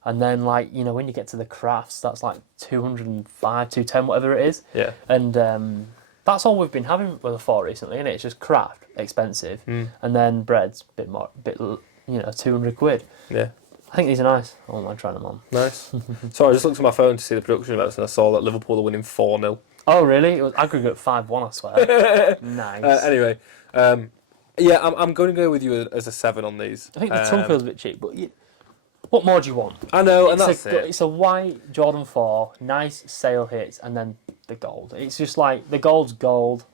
and then when you get to the crafts, that's like 205, 210, whatever it is. Yeah. And that's all we've been having with a 4 recently, and it's just craft, expensive, and then breads, bit 200 quid. Yeah. I think these are nice. I won't mind trying them on. Nice. Sorry, I just looked at my phone to see the production notes and I saw that Liverpool are winning 4-0. Oh, really? It was aggregate 5-1, I swear. Nice. Anyway, yeah, I'm going to go with you as a 7 on these. I think the tongue feels a bit cheap, but what more do you want? I know, and that's it. It's a white Jordan 4, nice sale hits, and then the gold. It's just like, the gold's gold.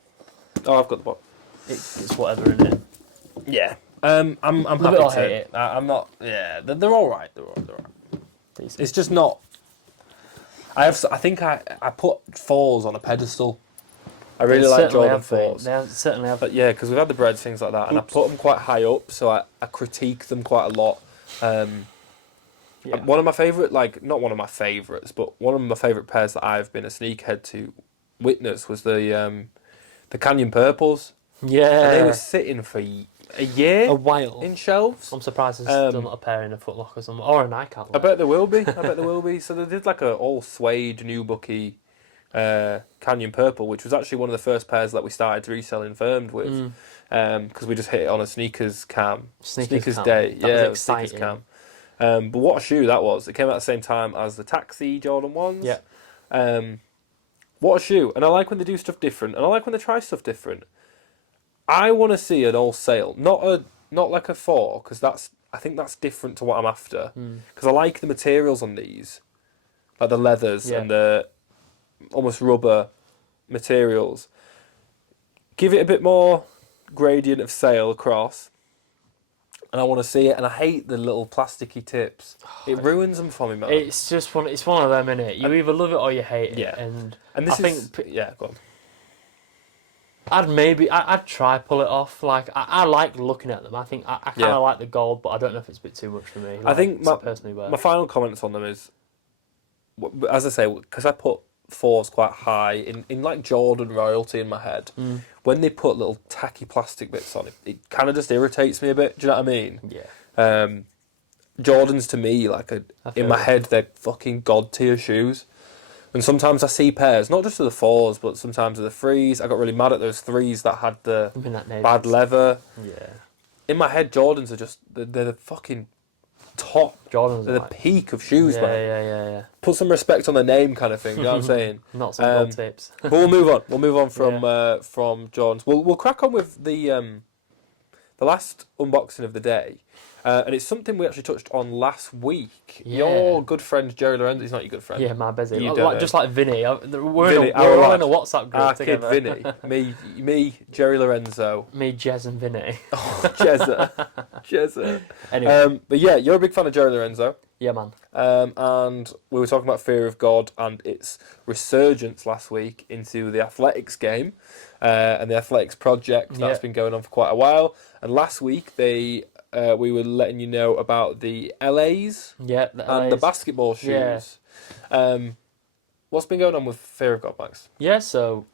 Oh, I've got the box. It's whatever in it. Yeah. I'm happy it or to. hate it. I'm not. Yeah, they're all right. They're all right. Decent. It's just not. I think I put 4s on a pedestal. I really like Jordan 4s. They certainly have. But yeah, because we've had the breads, things like that, and I put them quite high up, so I critique them quite a lot. One of my favourite, not one of my favourites, but one of my favourite pairs that I've been a sneakerhead to witness was the Canyon Purples. Yeah. And they were sitting for a year, a while in shelves. I'm surprised there's still not a pair in a Foot Locker somewhere or a Nike outlet. I bet there will be. So they did like a all suede new bookie Canyon Purple, which was actually one of the first pairs that we started reselling firmed with, because we just hit it on a sneakers cam. Sneakers day. That was exciting. Sneakers cam. But what a shoe that was! It came out at the same time as the Taxi Jordan 1s. Yeah. What a shoe! And I like when they do stuff different, and I like when they try stuff different. I want to see an all sale, not like a 4, because I think that's different to what I'm after. Because I like the materials on these, like the leathers and the almost rubber materials. Give it a bit more gradient of sale across, and I want to see it. And I hate the little plasticky tips. It ruins them for me, man. It's just one of them, innit? You either love it or you hate it. Yeah. And this go on. I'd try pull it off. Like I like looking at them. I think I kind of like the gold, but I don't know if it's a bit too much for me. I think personally, my final comments on them is, as I say, because I put 4s quite high in like Jordan royalty in my head. When they put little tacky plastic bits on it kind of just irritates me a bit. Do you know what I mean? Yeah. Jordans to me, in my head, they're fucking god tier shoes. And sometimes I see pairs, not just of the 4s, but sometimes of the 3s. I got really mad at those 3s that had the bad leather. Yeah. In my head, Jordans are just, they're the fucking top. Jordans they're the peak of shoes, man. Yeah. Put some respect on the name kind of thing, you know what I'm saying? Not some gold tips. But we'll move on. We'll move on from Jordans. We'll crack on with the last unboxing of the day. And it's something we actually touched on last week. Yeah. Your good friend Jerry Lorenzo, he's not your good friend. Yeah, my busy. Just like Vinny. We're Vinny, all in a WhatsApp group our together. kid Vinny. me, Jerry Lorenzo. Me, Jez and Vinny. Oh, Jezza. Anyway. But yeah, you're a big fan of Jerry Lorenzo. Yeah, man. And we were talking about Fear of God and its resurgence last week into the athletics game and the athletics project that's been going on for quite a while. And last week we were letting you know about the LAs and the basketball shoes. Yeah. What's been going on with Fear of God, Max? Yeah, so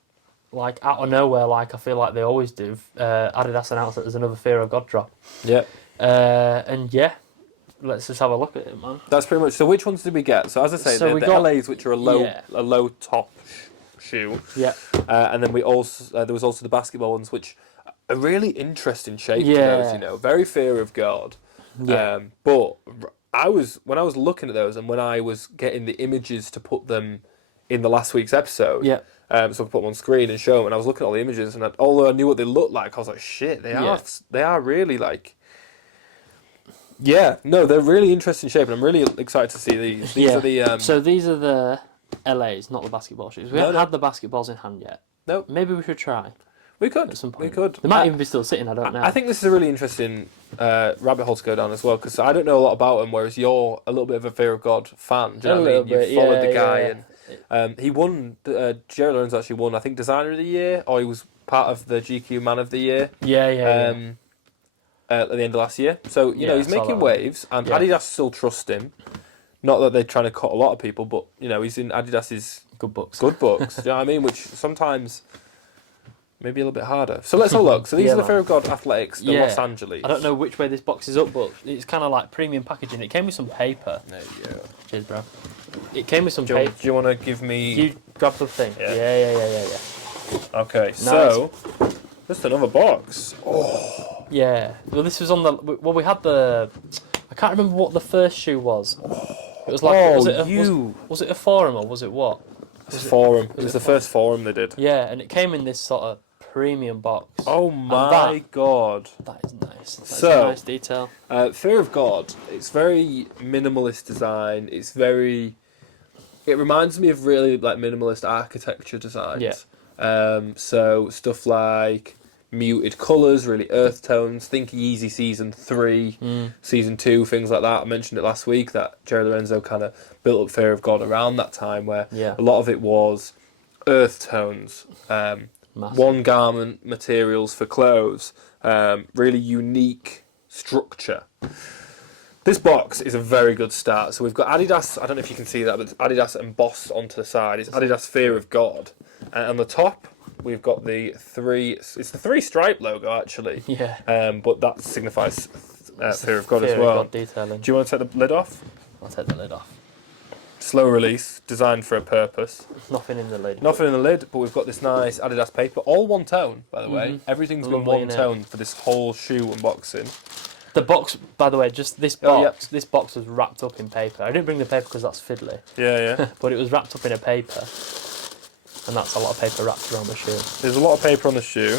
out of nowhere, I feel like they always do, Adidas announced that there's another Fear of God drop. Yeah. And let's just have a look at it, man. That's pretty much. So which ones did we get? So as I say, So we the got- LAs, which are a low top shoe. Yeah. And then we also there was also the basketball ones, which are really interesting shape to Yeah. those. You know, very fear of God. Yeah. But when I was looking at those, and when I was getting the images to put them in the last week's episode. Yeah. So I could put them on screen and show them, and I was looking at all the images, and although I knew what they looked like, I was like, shit, they are really like. Yeah, no, they're really interesting shape, and I'm really excited to see these. These are the So these are the LAs, not the basketball shoes. We haven't had the basketballs in hand yet. No. Maybe we should try we could at some point. we could. They might even be still sitting. I don't know. I think this is a really interesting rabbit hole to go down as well, because I don't know a lot about him, whereas you're a little bit of a Fear of God fan. Do you know what I mean? You've followed the guy, and he won. Jerry Lorenzo actually won, I think, Designer of the Year, or he was part of the GQ Man of the Year. Yeah. At the end of last year, so you know he's making waves, and Adidas still trust him. Not that they're trying to cut a lot of people, but you know he's in Adidas's Good books. do you know what I mean? Which sometimes maybe a little bit harder. So let's have a look. So these are the Fear of God Athletics, the Los Angeles. I don't know which way this box is up, but it's kind of like premium packaging. It came with some paper. There you go. Cheers, bro. It came with some Do paper. you want to give me? You grab the thing. Yeah. Okay, so just another box. Oh, Yeah. Well, this was on the. Well, we had the. I can't remember what the first shoe was. It was like. Was it a forum or was it what? it's Forum. It was the first Forum they did. Yeah, and it came in this sort of premium box. Oh my god. That is nice. That's So- a nice detail. Fear of God. It's very minimalist design. It's very. It reminds me of really like minimalist architecture designs. Yeah. So stuff like muted colours, really earth tones. Think Yeezy Season 3, Season 2, things like that. I mentioned it last week that Jerry Lorenzo kind of built up Fear of God around that time, where a lot of it was earth tones, one garment materials for clothes, really unique structure. This box is a very good start. So we've got Adidas, I don't know if you can see that, but it's Adidas embossed onto the side. It's Adidas Fear of God. And on the top, we've got it's the three stripe logo actually. Yeah. But that signifies Fear of God as Fear well. of God detailing. Do you want to take the lid off? I'll take the lid off. Slow release, designed for a purpose. Nothing in the lid. Nothing in the lid, but we've got this nice Adidas paper, all one tone, by the way. Everything's been Lovely, one innit? tone for this whole shoe unboxing. The box, by the way, just this box. This box was wrapped up in paper. I didn't bring the paper because that's fiddly, Yeah. but it was wrapped up in a paper, and that's a lot of paper wrapped around the shoe. There's a lot of paper on the shoe.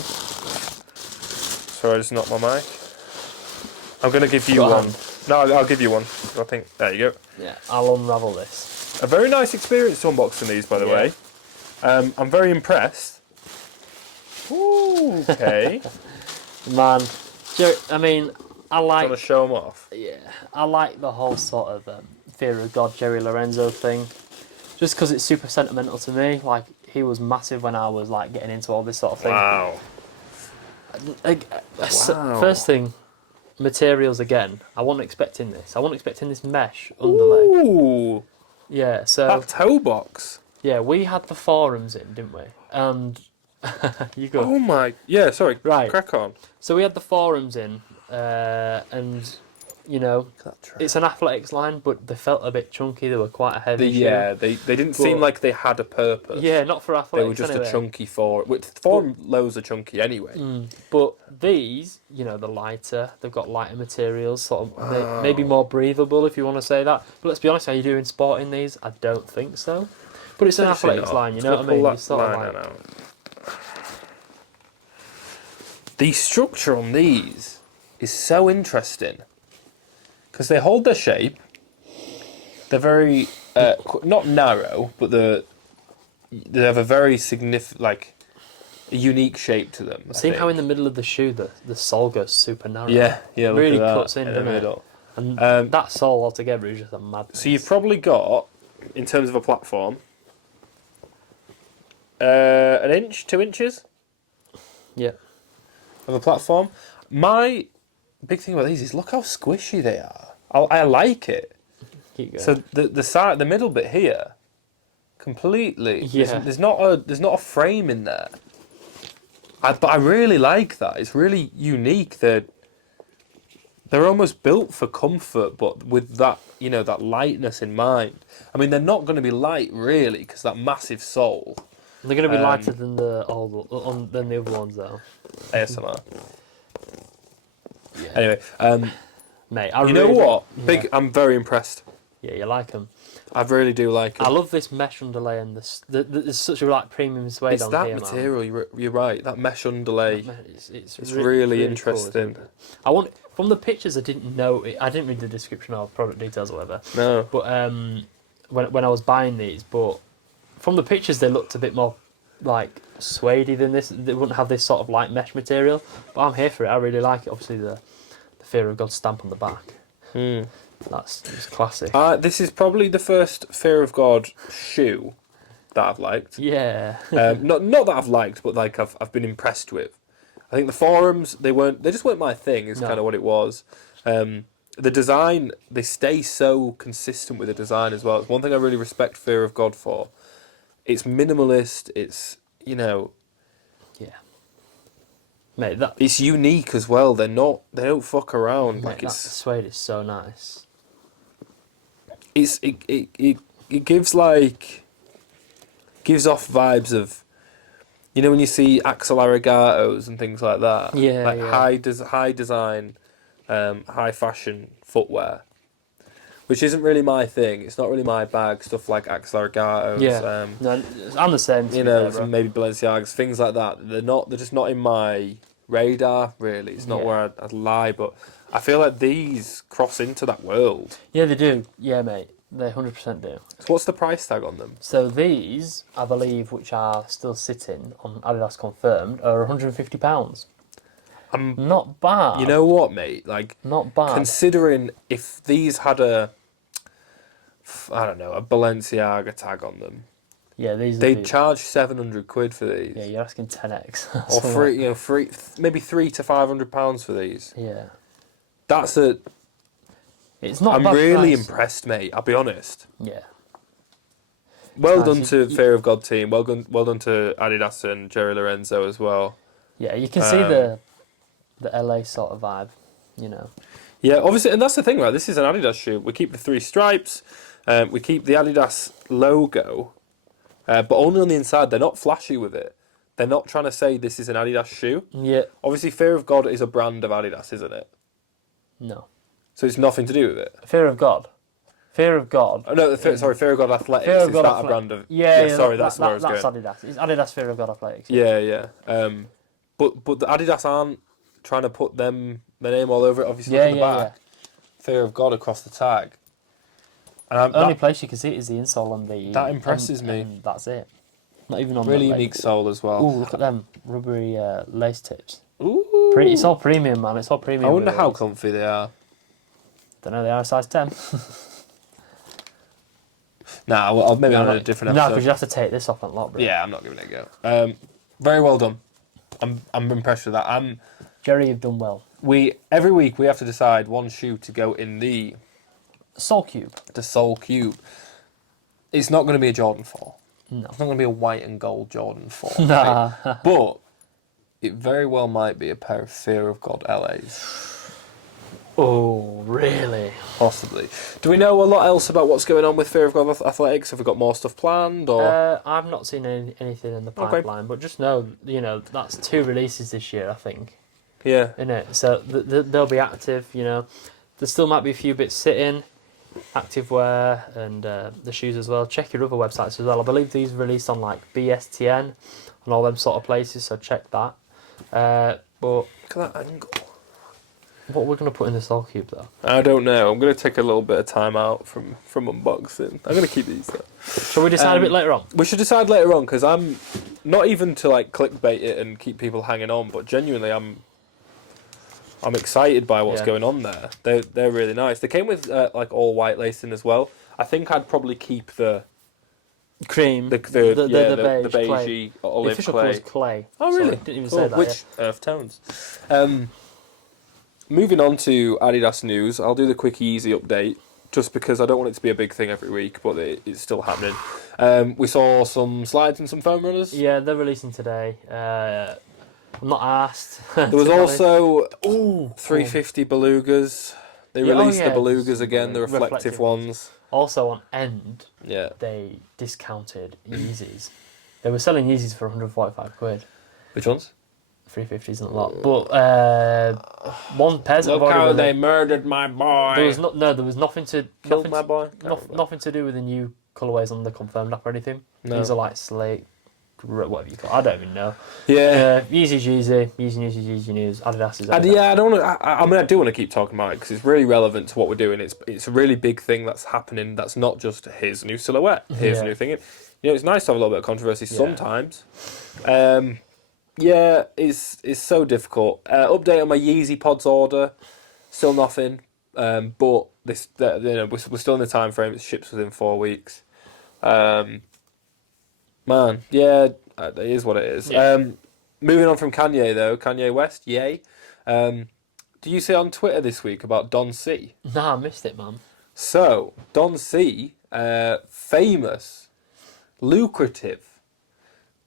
Sorry, I just knocked my mic. I'm going to give you Got a one. hand? No, I'll give you one. I think. There you go. Yeah, I'll unravel this. A very nice experience to unboxing these, by the way. I'm very impressed. Ooh, okay. Man, I mean, I like. Want to show them off? Yeah, I like the whole sort of Fear of God Jerry Lorenzo thing, just because it's super sentimental to me. Like he was massive when I was like getting into all this sort of thing. Wow. First thing, materials again. I wasn't expecting this. I wasn't expecting this mesh underlay. Ooh, Yeah, so that toe box. yeah, we had the forums in, didn't we? And you go. Oh my. Yeah, sorry. Right. Crack on. So we had the forums in, and you know, it's an athletics line, but they felt a bit chunky. They were quite a heavy. They didn't seem like they had a purpose. Yeah, not for athletics. They were just anyway. a chunky form. Which form lows are chunky anyway. But these, you know, they're lighter. They've got lighter materials, sort of maybe more breathable, if you want to say that. But let's be honest, are you doing sport in these? I don't think so. But it's an Potentially athletics not. line, you know what I mean? It's sort of Line like, out. The structure on these is so interesting because they hold their shape. They're very not narrow, but they have a very significant, like, a unique shape to them. see how in the middle of the shoe the sole goes super narrow. yeah, look really at that, cuts in, the doesn't it? middle. And that sole altogether is just a madness. So you've probably got, in terms of a platform, an inch, 2 inches. Yeah. Of a platform. My big thing about these is look how squishy they are. I like it. Keep going. So the side, the middle bit here, completely. Yeah. There's not a frame in there. But I really like that. It's really unique. The They're almost built for comfort, but with that, that lightness in mind. I mean, they're not going to be light really, because that massive sole. They're going to be lighter than than the other ones, though. ASMR. Yeah. Anyway, mate, you know what? I'm very impressed. Yeah, you like them. I really do like them. I love this mesh underlay and there's such a premium suede It's on that here, material. man. You're right. That mesh underlay. It's really interesting. Cool, I want from the pictures. I didn't know. I didn't read the description or product details or whatever. No. But when I was buying these, but from the pictures they looked a bit more like suede than this. They wouldn't have this sort of light mesh material. But I'm here for it. I really like it. Obviously the Fear of God stamp on the back. That's just classic. This is probably the first Fear of God shoe that I've liked. Yeah. Not that I've liked, but like I've been impressed with. I think the forums they just weren't my thing. Is kind of what it was. The design, they stay so consistent with the design as well. It's one thing I really respect Fear of God for. It's minimalist. It's Yeah. Mate, it's unique as well. They don't fuck around. Mate, that suede is so nice. It gives off vibes of, when you see Axel Arigatos and things like that. Yeah, like yeah. high design, high fashion footwear, which isn't really my thing. It's not really my bag. Stuff like Axel Arigatos. Yeah. No, I'm the same. Some maybe Balenciagas, things like that. They're just not in my radar really. It's not where I'd lie, but I feel like these cross into that world. Yeah, they do. Yeah, mate, they 100% do. So what's the price tag on them? So these, I believe, which are still sitting on Adidas Confirmed, are £150. Not bad. You know what, mate? Like, not bad. Considering if these had a Balenciaga tag on them. Yeah, they'd charge £700 for these. Yeah, you're asking 10x. Or maybe £300 to £500 for these. Yeah. It's not. I'm really impressed, mate. I'll be honest. Yeah. Well done to Fear of God team. Well done to Adidas and Jerry Lorenzo as well. Yeah, you can see the LA sort of vibe, Yeah, obviously, and that's the thing, right? This is an Adidas shoe. We keep the 3 stripes. We keep the Adidas logo, but only on the inside. They're not flashy with it. They're not trying to say this is an Adidas shoe. Yeah. Obviously, Fear of God is a brand of Adidas, isn't it? No. So it's nothing to do with it. Fear of God. Fear of God. Oh, no, Fear of God Athletics. Fear of God is that a brand of? Yeah, sorry, that's where I was that's going. Adidas. It's Adidas Fear of God Athletics. Yeah. But the Adidas aren't trying to put their name all over it. Obviously, look at the back. Fear of God across the tag. And only place you can see it is the insole and the. That impresses me. And that's it. Not even on really unique sole as well. Ooh, look at them rubbery lace tips. Ooh. It's all premium, man. It's all premium. I wonder how comfy they are. Don't know. They are a size 10. Nah, well, maybe on a different episode. No, because you have to take this off and lock, bro. Yeah, I'm not giving it a go. Very well done. I'm impressed with that. Jerry, you've done well. Every week we have to decide one shoe to go in the Soul Cube. The Soul Cube. It's not going to be a Jordan 4. No. It's not going to be a white and gold Jordan 4. Nah. Right? But it very well might be a pair of Fear of God LAs. Oh, really? Possibly. Do we know a lot else about what's going on with Fear of God Athletics? Have we got more stuff planned? Or I've not seen anything in the pipeline, but just know, that's 2 releases this year, I think. Yeah. Innit? So they'll be active, There still might be a few bits sitting, activewear and the shoes as well. Check your other websites as well. I believe these released on like BSTN and all them sort of places, so check that. But look at that angle. What we're going to put in the Soul Cube, though? I don't know. I'm going to take a little bit of time out from unboxing. I'm going to keep these, though. Shall we decide a bit later on? We should decide later on, because I'm not even to like clickbait it and keep people hanging on, but genuinely I'm excited by what's going on there. They're really nice. They came with like all white lacing as well. I think I'd probably keep the cream, the beigey olive the official clay. colour is clay. Oh really? Sorry, didn't even say that. Which earth tones? Moving on to Adidas news, I'll do the quick easy update just because I don't want it to be a big thing every week, but it's still happening. We saw some slides and some foam runners. Yeah, they're releasing today. I'm not asked. There was also ooh 350 Belugas. They Yeah, released the there's Belugas some again, the reflective ones. Also on End, Yeah. they discounted Yeezys. They were selling Yeezys for 145 quid. Which ones? 350 isn't a lot, but one pair. Look how they murdered my boy. There was there was nothing to Killed my boy. nothing to do with the new colourways on the confirmed app or anything. No. These are like slate, whatever you call it. I don't even know. Yeah. Yeezy's Yeezy, Yeezy News is Yeezy News, Adidas is Adidas. Yeah, I don't want to. I mean, I do want to keep talking about it because it's really relevant to what we're doing. It's a really big thing that's happening. That's not just here's a new silhouette, here's a new thing. You know, it's nice to have a little bit of controversy sometimes. Yeah, it's so difficult. Update on my Yeezy Pods order, still nothing. But this, we're still in the time frame. It ships within 4 weeks. Man, yeah, it is what it is. Yeah. Moving on from Kanye though, Kanye West, yay. Do you see on Twitter this week about Don C? Nah, I missed it, man. So Don C, famous, lucrative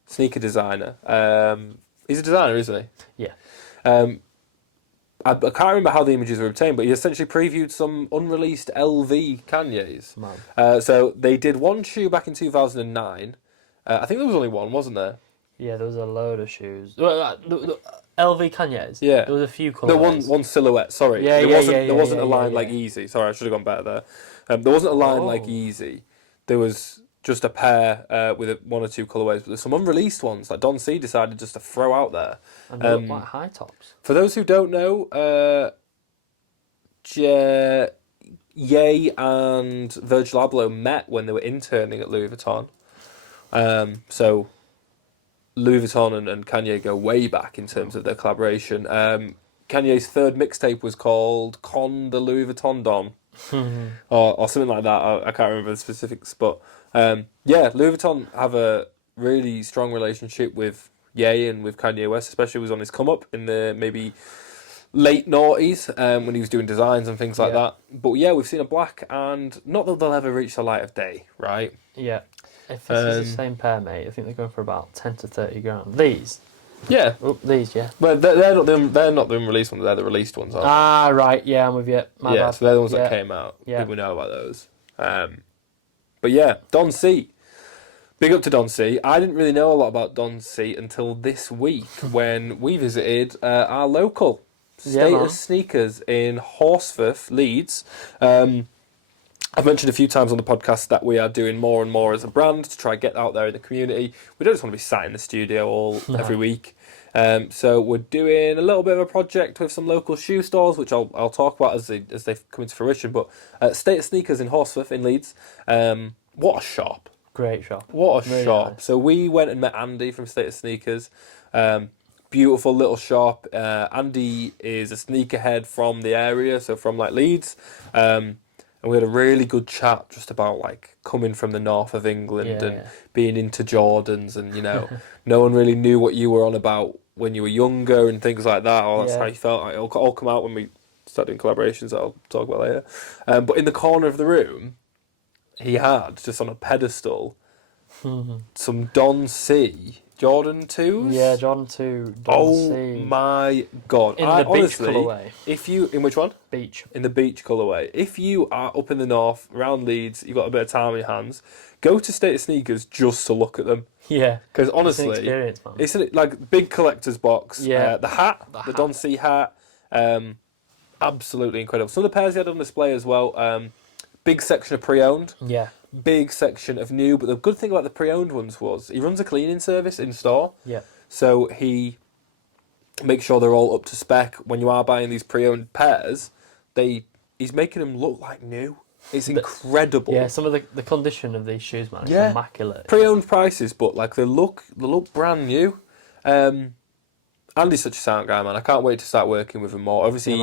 sneaker designer. He's a designer, isn't he? Yeah. I can't remember how the images were obtained, but he essentially previewed some unreleased LV Kanye's. So they did one shoe back in 2009. I think there was only one, wasn't there? Yeah, there was a load of shoes. The LV Kanye's. Yeah. There was a few colours. No, one silhouette. Sorry. Yeah, there wasn't a line like Yeezy. Sorry, I should have gone better there. There wasn't a line like Yeezy. There was just a pair with one or two colourways, but there's some unreleased ones that Don C decided just to throw out there. And they look like high tops. For those who don't know, Ye and Virgil Abloh met when they were interning at Louis Vuitton. So Louis Vuitton and Kanye go way back in terms of their collaboration. Kanye's third mixtape was called Con the Louis Vuitton Don. or something like that. I can't remember the specifics, but yeah, Louis Vuitton have a really strong relationship with Ye and with Kanye West, especially was on his come up in the maybe late noughties when he was doing designs and things like that. But yeah, we've seen a black, and not that they'll ever reach the light of day, right? Yeah. If this is the same pair, mate, I think they're going for about 10 to 30 grand. These? Yeah. Oh, these, yeah. Well, they're not the unreleased ones, they're the released ones, aren't they? Ah, right, yeah, I'm with you. My bad. So they're the ones that came out. Yeah. People know about those. But yeah, Don C. Big up to Don C. I didn't really know a lot about Don C until this week when we visited our local Status Sneakers in Horsforth, Leeds. I've mentioned a few times on the podcast that we are doing more and more as a brand to try and get out there in the community. We don't just want to be sat in the studio every week. So we're doing a little bit of a project with some local shoe stores, which I'll talk about as they come into fruition. But Status Sneakers in Horsforth in Leeds. What a shop. Great shop. What a really shop. Nice. So we went and met Andy from Status Sneakers. Beautiful little shop. Andy is a sneakerhead from the area, so from like Leeds. And we had a really good chat just about like coming from the north of England and being into Jordans, and you know, no one really knew what you were on about when you were younger and things like that. Or that's how you felt. It'll all come out when we start doing collaborations that I'll talk about later. But in the corner of the room, he had just on a pedestal some Don C Jordan 2s. Yeah, Jordan 2. Don C. Oh my god! In the beach colourway. In which one? Beach. In the beach colourway. If you are up in the north, around Leeds, you've got a bit of time on your hands, go to Status Sneakers just to look at them. Yeah. Because honestly, it's an experience, man. It's like big collector's box. Yeah. The hat, the Don C hat, absolutely incredible. Some of the pairs he had on display as well. Big section of pre-owned. Yeah. Big section of new. But the good thing about the pre-owned ones was he runs a cleaning service in store. Yeah. So he makes sure they're all up to spec. When you are buying these pre-owned pairs, he's making them look like new. It's incredible. Yeah, some of the condition of these shoes, man, it's immaculate. Pre-owned prices, but like they look brand new. Andy's such a sound guy, man. I can't wait to start working with him more. Obviously,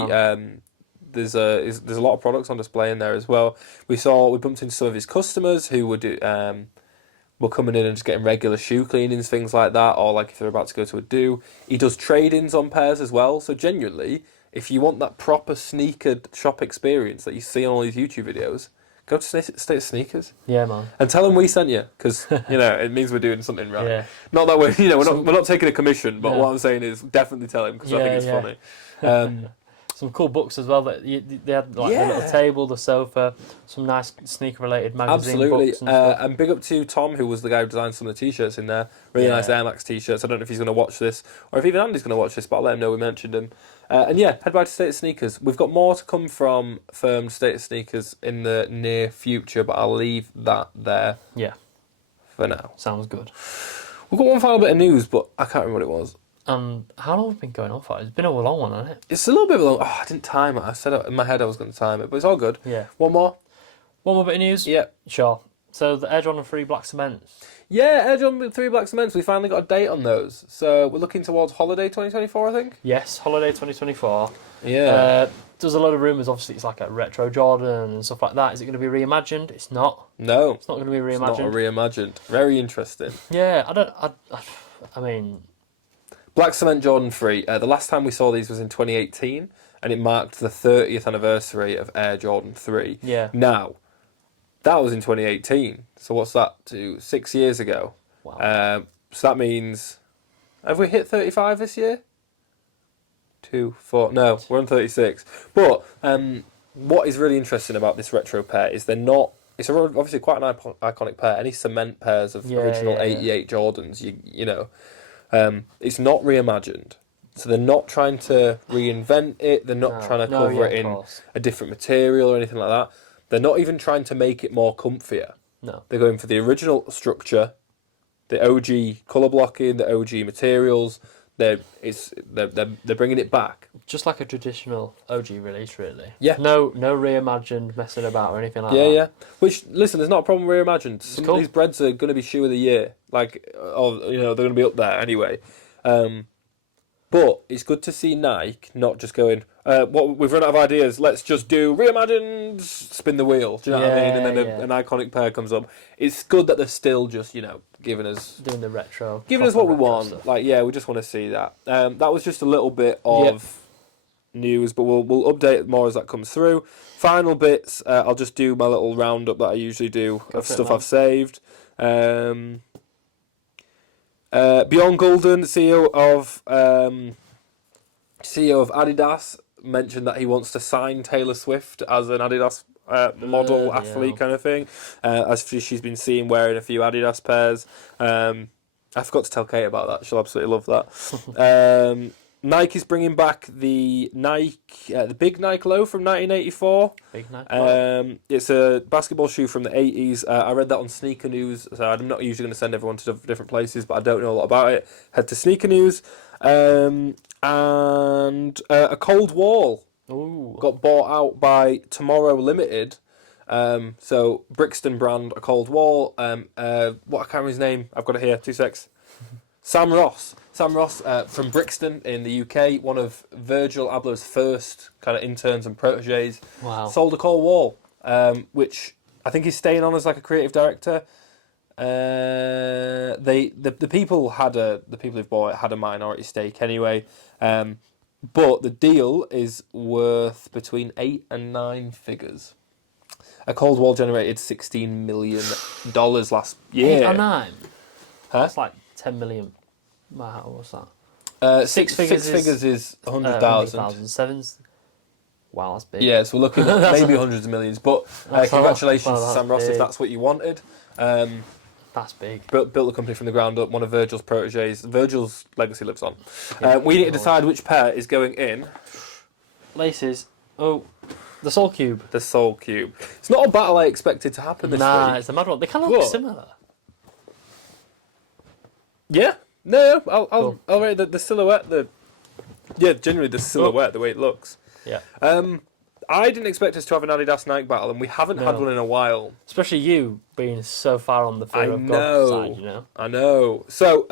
there's a lot of products on display in there as well. We bumped into some of his customers who were coming in and just getting regular shoe cleanings, things like that, or like if they're about to go to a do. He does trade-ins on pairs as well. So genuinely, if you want that proper sneaker shop experience that you see on all these YouTube videos, go to State of Sneakers Yeah, man. and tell them we sent you, because it means we're doing something right. Yeah. Not that we're not taking a commission, but Yeah. what I'm saying is definitely tell him, because I think it's funny. Some cool books as well. They had like the little table, the sofa, some nice sneaker-related magazine Absolutely. books and stuff. And big up to Tom, who was the guy who designed some of the t-shirts in there. Really nice Air Max t-shirts. I don't know if he's going to watch this, or if even Andy's going to watch this, but I'll let him know we mentioned him. And yeah, head back to State of Sneakers. We've got more to come from firmed State of Sneakers in the near future, but I'll leave that there for now. Sounds good. We've got one final bit of news, but I can't remember what it was. How long have we been going on for? It's been a long one, hasn't it? It's a little bit long. Oh, I didn't time it. I said it in my head I was going to time it, but it's all good. Yeah. One more? One more bit of news? Yeah. Sure. So the Air Jordan 3 Black Cements. Yeah, Air Jordan 3 Black Cements. We finally got a date on those. So we're looking towards holiday 2024, I think. Yes, holiday 2024. Yeah. There's a lot of rumours, obviously it's like a retro Jordan and stuff like that. Is it going to be reimagined? It's not. No. It's not going to be It's reimagined. not reimagined. Very interesting. Yeah, I mean... Black Cement Jordan 3. The last time we saw these was in 2018, and it marked the 30th anniversary of Air Jordan 3. Yeah. Now, that was in 2018. So what's that to 6 years ago? Wow. So that means... Have we hit 35 this year? 2, 4... No, we're on 36. But what is really interesting about this retro pair is they're not... It's obviously quite an iconic pair. Any cement pairs of original 88 Jordans, you know... it's not reimagined, so they're not trying to reinvent it. They're not trying to cover it in a different material or anything like that. They're not even trying to make it more comfier. No, they're going for the original structure, the OG colour blocking, the OG materials. They're bringing it back, just like a traditional OG release, really. Yeah. No reimagined messing about or anything like that. Yeah. Which, listen, there's not a problem with reimagined. Some cool. of these breads are going to be shoe of the year, they're going to be up there anyway. But it's good to see Nike not just going, we've run out of ideas, let's just do reimagined, spin the wheel. Do you know what I mean? And then an iconic pair comes up. It's good that they're still just, giving us... Doing the retro. Giving us what we want. Stuff. We just want to see that. That was just a little bit of news, but we'll update more as that comes through. Final bits, I'll just do my little roundup that I usually do of stuff I've saved. Bjorn Gulden, CEO of Adidas, mentioned that he wants to sign Taylor Swift as an Adidas model athlete kind of thing. As she's been seen wearing a few Adidas pairs. I forgot to tell Kate about that. She'll absolutely love that. Nike's bringing back the big Nike low from 1984. Big Nike. It's a basketball shoe from the 80s. I read that on Sneaker News. So I'm not usually going to send everyone to different places, but I don't know a lot about it. Head to Sneaker News. And a Cold Wall got bought out by Tomorrow Limited. So Brixton brand, a Cold Wall. What I can't remember his name. I've got it here. 2 secs. Sam Ross from Brixton in the UK, one of Virgil Abloh's first kind of interns and proteges. Wow. Sold a Cold Wall, which I think he's staying on as like a creative director. The people who've bought it had a minority stake anyway, but the deal is worth between 8 and 9 figures. A Cold Wall generated $16 million last year. 8 or 9? Huh? That's like 10 million. Wow, what's that? Six figures is 100,000. Sevens. Wow, that's big. Yeah, so we're looking at maybe hundreds of millions. But congratulations to Sam Ross if that's what you wanted. That's big. Built the company from the ground up, one of Virgil's proteges. Virgil's legacy lives on. We need to decide which pair is going in. Laces. Oh, the Soul Cube. The Soul Cube. It's not a battle I expected to happen this week. It's a mad one. They kind of look similar. Yeah. No, I'll rate the silhouette. Generally the silhouette, the way it looks. Yeah. I didn't expect us to have an Adidas Nike battle, and we haven't had one in a while. Especially you being so far on the fear of God side, I know. So,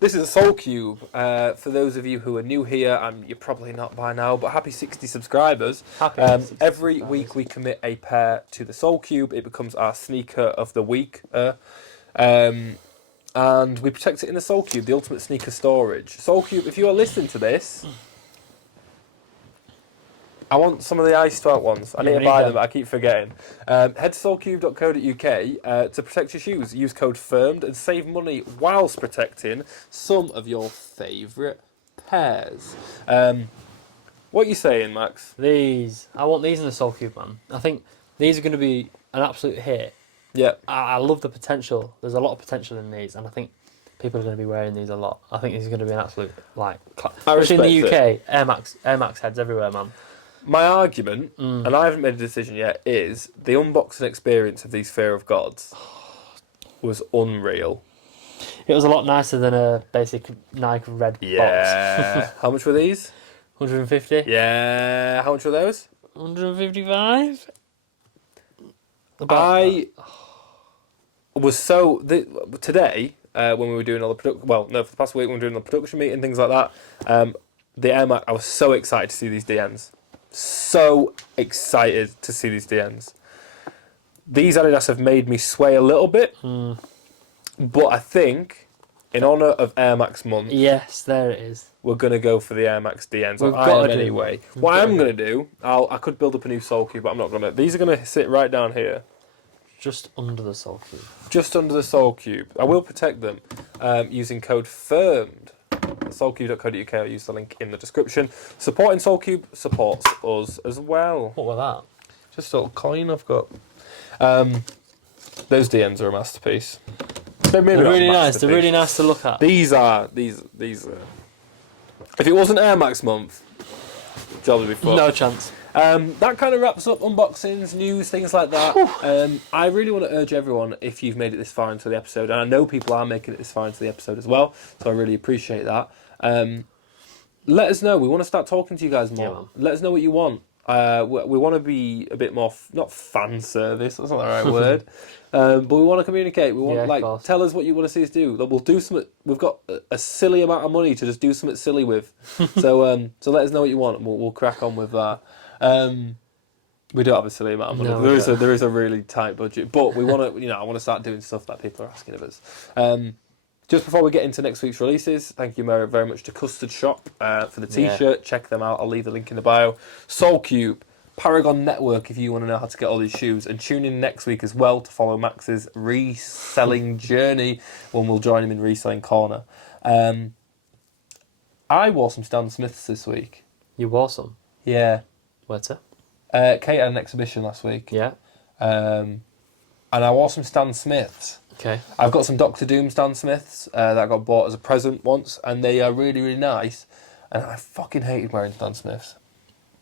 this is a Soul Cube. For those of you who are new here, you're probably not by now, but happy 60 subscribers. Every week we commit a pair to the Soul Cube. It becomes our sneaker of the week. And we protect it in the Soul Cube, the ultimate sneaker storage. Soul Cube, if you are listening to this... I want some of the iced out ones. I Yeah, need we to need buy them. them, but I keep forgetting. Head to soulcube.co.uk to protect your shoes. Use code FIRMED and save money whilst protecting some of your favourite pairs. What are you saying, Max? I want these in the Soul Cube, man. I think these are going to be an absolute hit. Yeah. I love the potential. There's a lot of potential in these, and I think people are going to be wearing these a lot. I think these are going to be an absolute, like, especially in the UK, Air Max heads everywhere, man. My argument, and I haven't made a decision yet, is the unboxing experience of these Fear of Gods was unreal. It was a lot nicer than a basic Nike red box. Yeah. How much were these? 150? Yeah. How much were those? 155? I was so... today, when we were doing all the production... Well, no, for the past week, when we were doing the production meeting, things like that, the Air Max, I was so excited to see these DNs. So excited to see these DNs. These Adidas have made me sway a little bit, but I think, in honour of Air Max month, Yes, there it is. we're going to go for the Air Max DNs. We've I got am to do anyway. that. What I'm going to do, I could build up a new Soul Cube, but I'm not going to. These are going to sit right down here. Just under the Soul Cube. Just under the Soul Cube. I will protect them using code FIRMED. Soulcube.co.uk. I'll use the link in the description. Supporting Soul Cube supports us as well. What was that? Just a little coin I've got. Those DNs are a masterpiece. They're really nice. They're really nice to look at. These are. If it wasn't Air Max month, job would be fucked. No chance. That kind of wraps up unboxings, news, things like that. I really want to urge everyone, if you've made it this far into the episode, and I know people are making it this far into the episode as well, so I really appreciate that. Let us know. We want to start talking to you guys more. Yeah, Let us know what you want. We want to be a bit more, not fan service, that's not the right word, but we want to communicate. We want, tell us what you want to see us do. We'll do something. We've got a silly amount of money to just do something silly with. So let us know what you want, and we'll crack on with that. We don't have a silly amount of money. No, there is a really tight budget, but we want to. I want to start doing stuff that people are asking of us. Just before we get into next week's releases, thank you very, very much to Custard Shop for the t-shirt. Yeah. Check them out. I'll leave the link in the bio. Soul Cube, Paragn Network if you want to know how to get all these shoes. And tune in next week as well to follow Max's reselling journey when we'll join him in Reselling Corner. I wore some Stan Smiths this week. You wore some? Yeah. Where to? Kate had an exhibition last week. Yeah. And I wore some Stan Smiths. Okay. I've got some Doctor Doom Stan Smiths that I got bought as a present once, and they are really, really nice. And I fucking hated wearing Stan Smiths.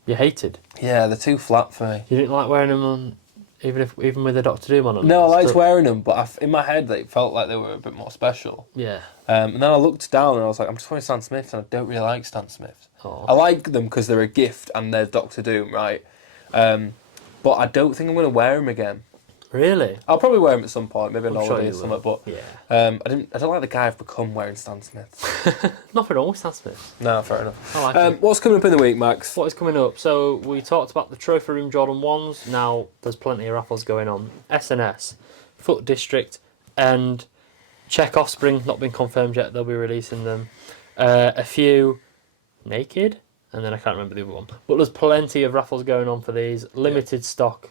You hated? Yeah, they're too flat for me. You didn't like wearing them on, even with the Doctor Doom on them? No, I liked wearing them, but in my head they felt like they were a bit more special. Yeah. And then I looked down and I was like, I'm just wearing Stan Smiths, and I don't really like Stan Smiths. Oh. I like them because they're a gift and they're Doctor Doom, right? But I don't think I'm going to wear them again. Really? I'll probably wear them at some point, maybe on I'm holiday sure or something. But yeah. I don't like the guy I've become wearing Stan Smiths. Nothing wrong with Stan Smith. No, fair enough. I like it. What's coming up in the week, Max? What is coming up? So we talked about the Trophy Room Jordan 1s. Now there's plenty of raffles going on. SNS, Foot District, and Czech Offspring. Not been confirmed yet. They'll be releasing them. A few Naked, and then I can't remember the other one. But there's plenty of raffles going on for these. Limited stock,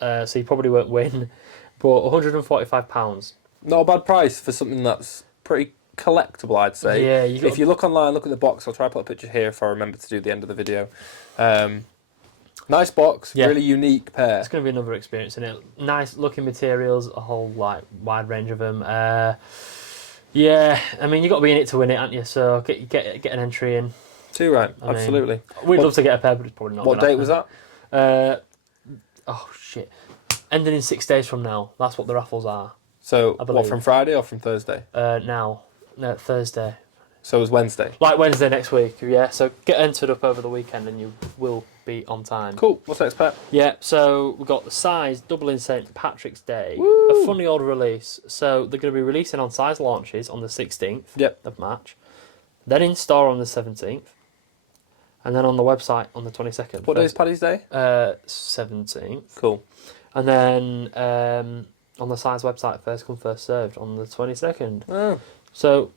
so you probably won't win. But £145. Not a bad price for something that's pretty collectible, I'd say. Yeah. If you look online, look at the box. I'll try to put a picture here if I remember to do the end of the video. Nice box, Yeah. really unique pair. It's going to be another experience in it. Nice looking materials, a whole wide range of them. Yeah, I mean, you've got to be in it to win it, haven't you? So get an entry in. Too right, I mean, absolutely. We'd love to get a pair, but it's probably not. What date was that? Oh, shit. Ending in 6 days from now. That's what the raffles are. So, I what, believe. from Friday or from Thursday? No, Thursday. So it was Wednesday. Like Wednesday next week, yeah. So get entered up over the weekend and you will be on time. Cool. What's next, Pat? Yeah, so we've got the Size Dublin St Patrick's Day. Woo! A funny old release. So they're going to be releasing on Size launches on the 16th of March. Then in store on the 17th. And then on the website on the 22nd. What day is Paddy's Day? 17th. Cool. And then on the Size website, first come, first served on the 22nd. Oh. So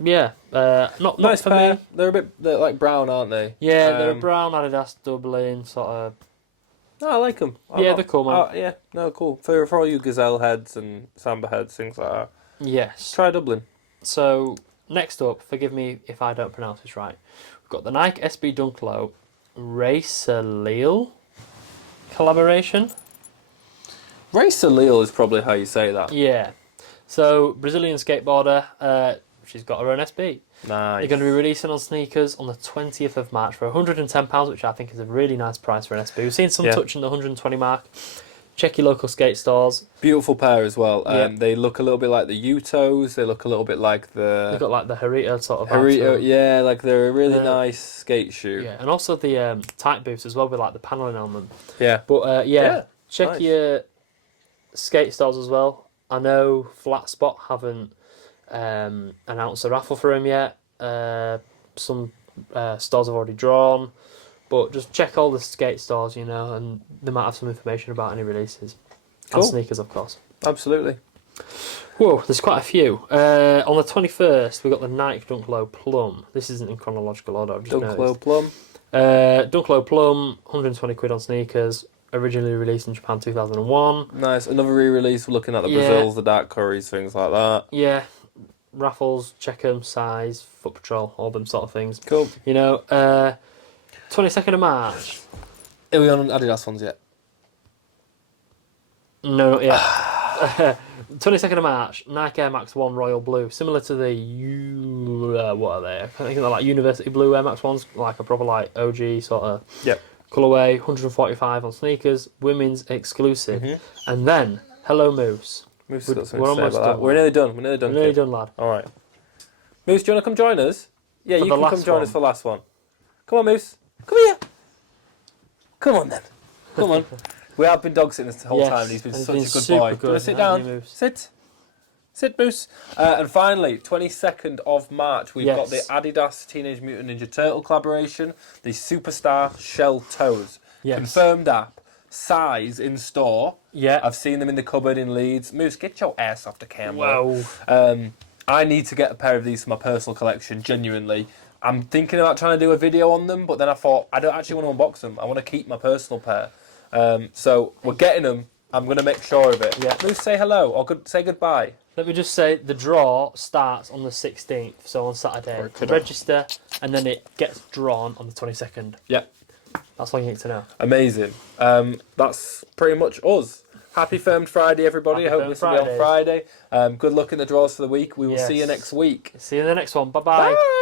Yeah, not Nice for pair. me. They're like brown, aren't they? Yeah, they're a brown Adidas doubling sort of. No, I like them. Yeah, they're cool, man. Yeah, no, cool. For all you gazelle heads and samba heads, things like that. Yes. Try Dublin. So next up, forgive me if I don't pronounce this right. We've got the Nike SB Dunk Low Racer Lille collaboration. Racer Lille is probably how you say that. Yeah. So Brazilian skateboarder, she's got her own SB. Nice. They're going to be releasing on sneakers on the 20th of March for £110, which I think is a really nice price for an SB. We've seen some touching the 120 mark. Check your local skate stores. Beautiful pair as well. Yeah. They look a little bit like the Utos. They look a little bit like the... They've got like the Harito sort of Harito, vibe. yeah, like they're a really nice skate shoe. Yeah, and also the tight boots as well with like the paneling on them. Yeah. But check nice. your skate stores as well. I know Flat Spot haven't announced a raffle for him yet. Some stores have already drawn, but just check all the skate stores, you know, and they might have some information about any releases. Cool. And sneakers, of course. Absolutely. Whoa, there's quite a few. On the 21st, we've got the Nike Dunk Low Plum. This isn't in chronological order, I've just Dunk Low noticed. Plum. Dunk Low Plum, 120 quid on sneakers. Originally released in Japan 2001. Nice. Another re-release. We're looking at the Brazils, the Dark Curries, things like that. Yeah. Raffles, check 'em, size, Foot Patrol, all them sort of things. Cool. You know, 22nd of March. Are we on Adidas ones yet? No, not yet. 22nd of March, Nike Air Max 1 Royal Blue. Similar to the, what are they? I think they're like University Blue Air Max 1s, like a proper like OG sort of colourway. 145 on sneakers, women's exclusive. Mm-hmm. And then, Hello Moose. Moose We're got something to say almost about that. done. We're nearly done. We're nearly done. We're nearly kid. done, lad. All right. Moose, do you want to come join us? Yeah, For you the can come last join one. us for the last one. Come on, Moose. Come here. Come on, then. Come on. We have been dog sitting this whole time, and he's been such a good super boy. good, Do you want to sit hasn't down? he, Moose? Sit. Sit, Moose. And finally, 22nd of March, we've got the Yes. Adidas Teenage Mutant Ninja Turtle collaboration, the Superstar Shell Toes. Yes. Confirmed app, size in store. Yeah. I've seen them in the cupboard in Leeds. Moose, get your ass off the camera. Wow. I need to get a pair of these for my personal collection, genuinely. I'm thinking about trying to do a video on them, but then I thought, I don't actually want to unbox them. I want to keep my personal pair. So we're getting them. I'm going to make sure of it. Yeah. Moose, say hello or say goodbye. Let me just say the draw starts on the 16th, so on Saturday. Register, and then it gets drawn on the 22nd. Yeah. That's all you need to know. Amazing. That's pretty much us. Happy Firmed Friday, everybody. I Happy hope this Firmed will be on Friday. Good luck in the draws for the week. We will see you Yes. next week. See you in the next one. Bye-bye. Bye.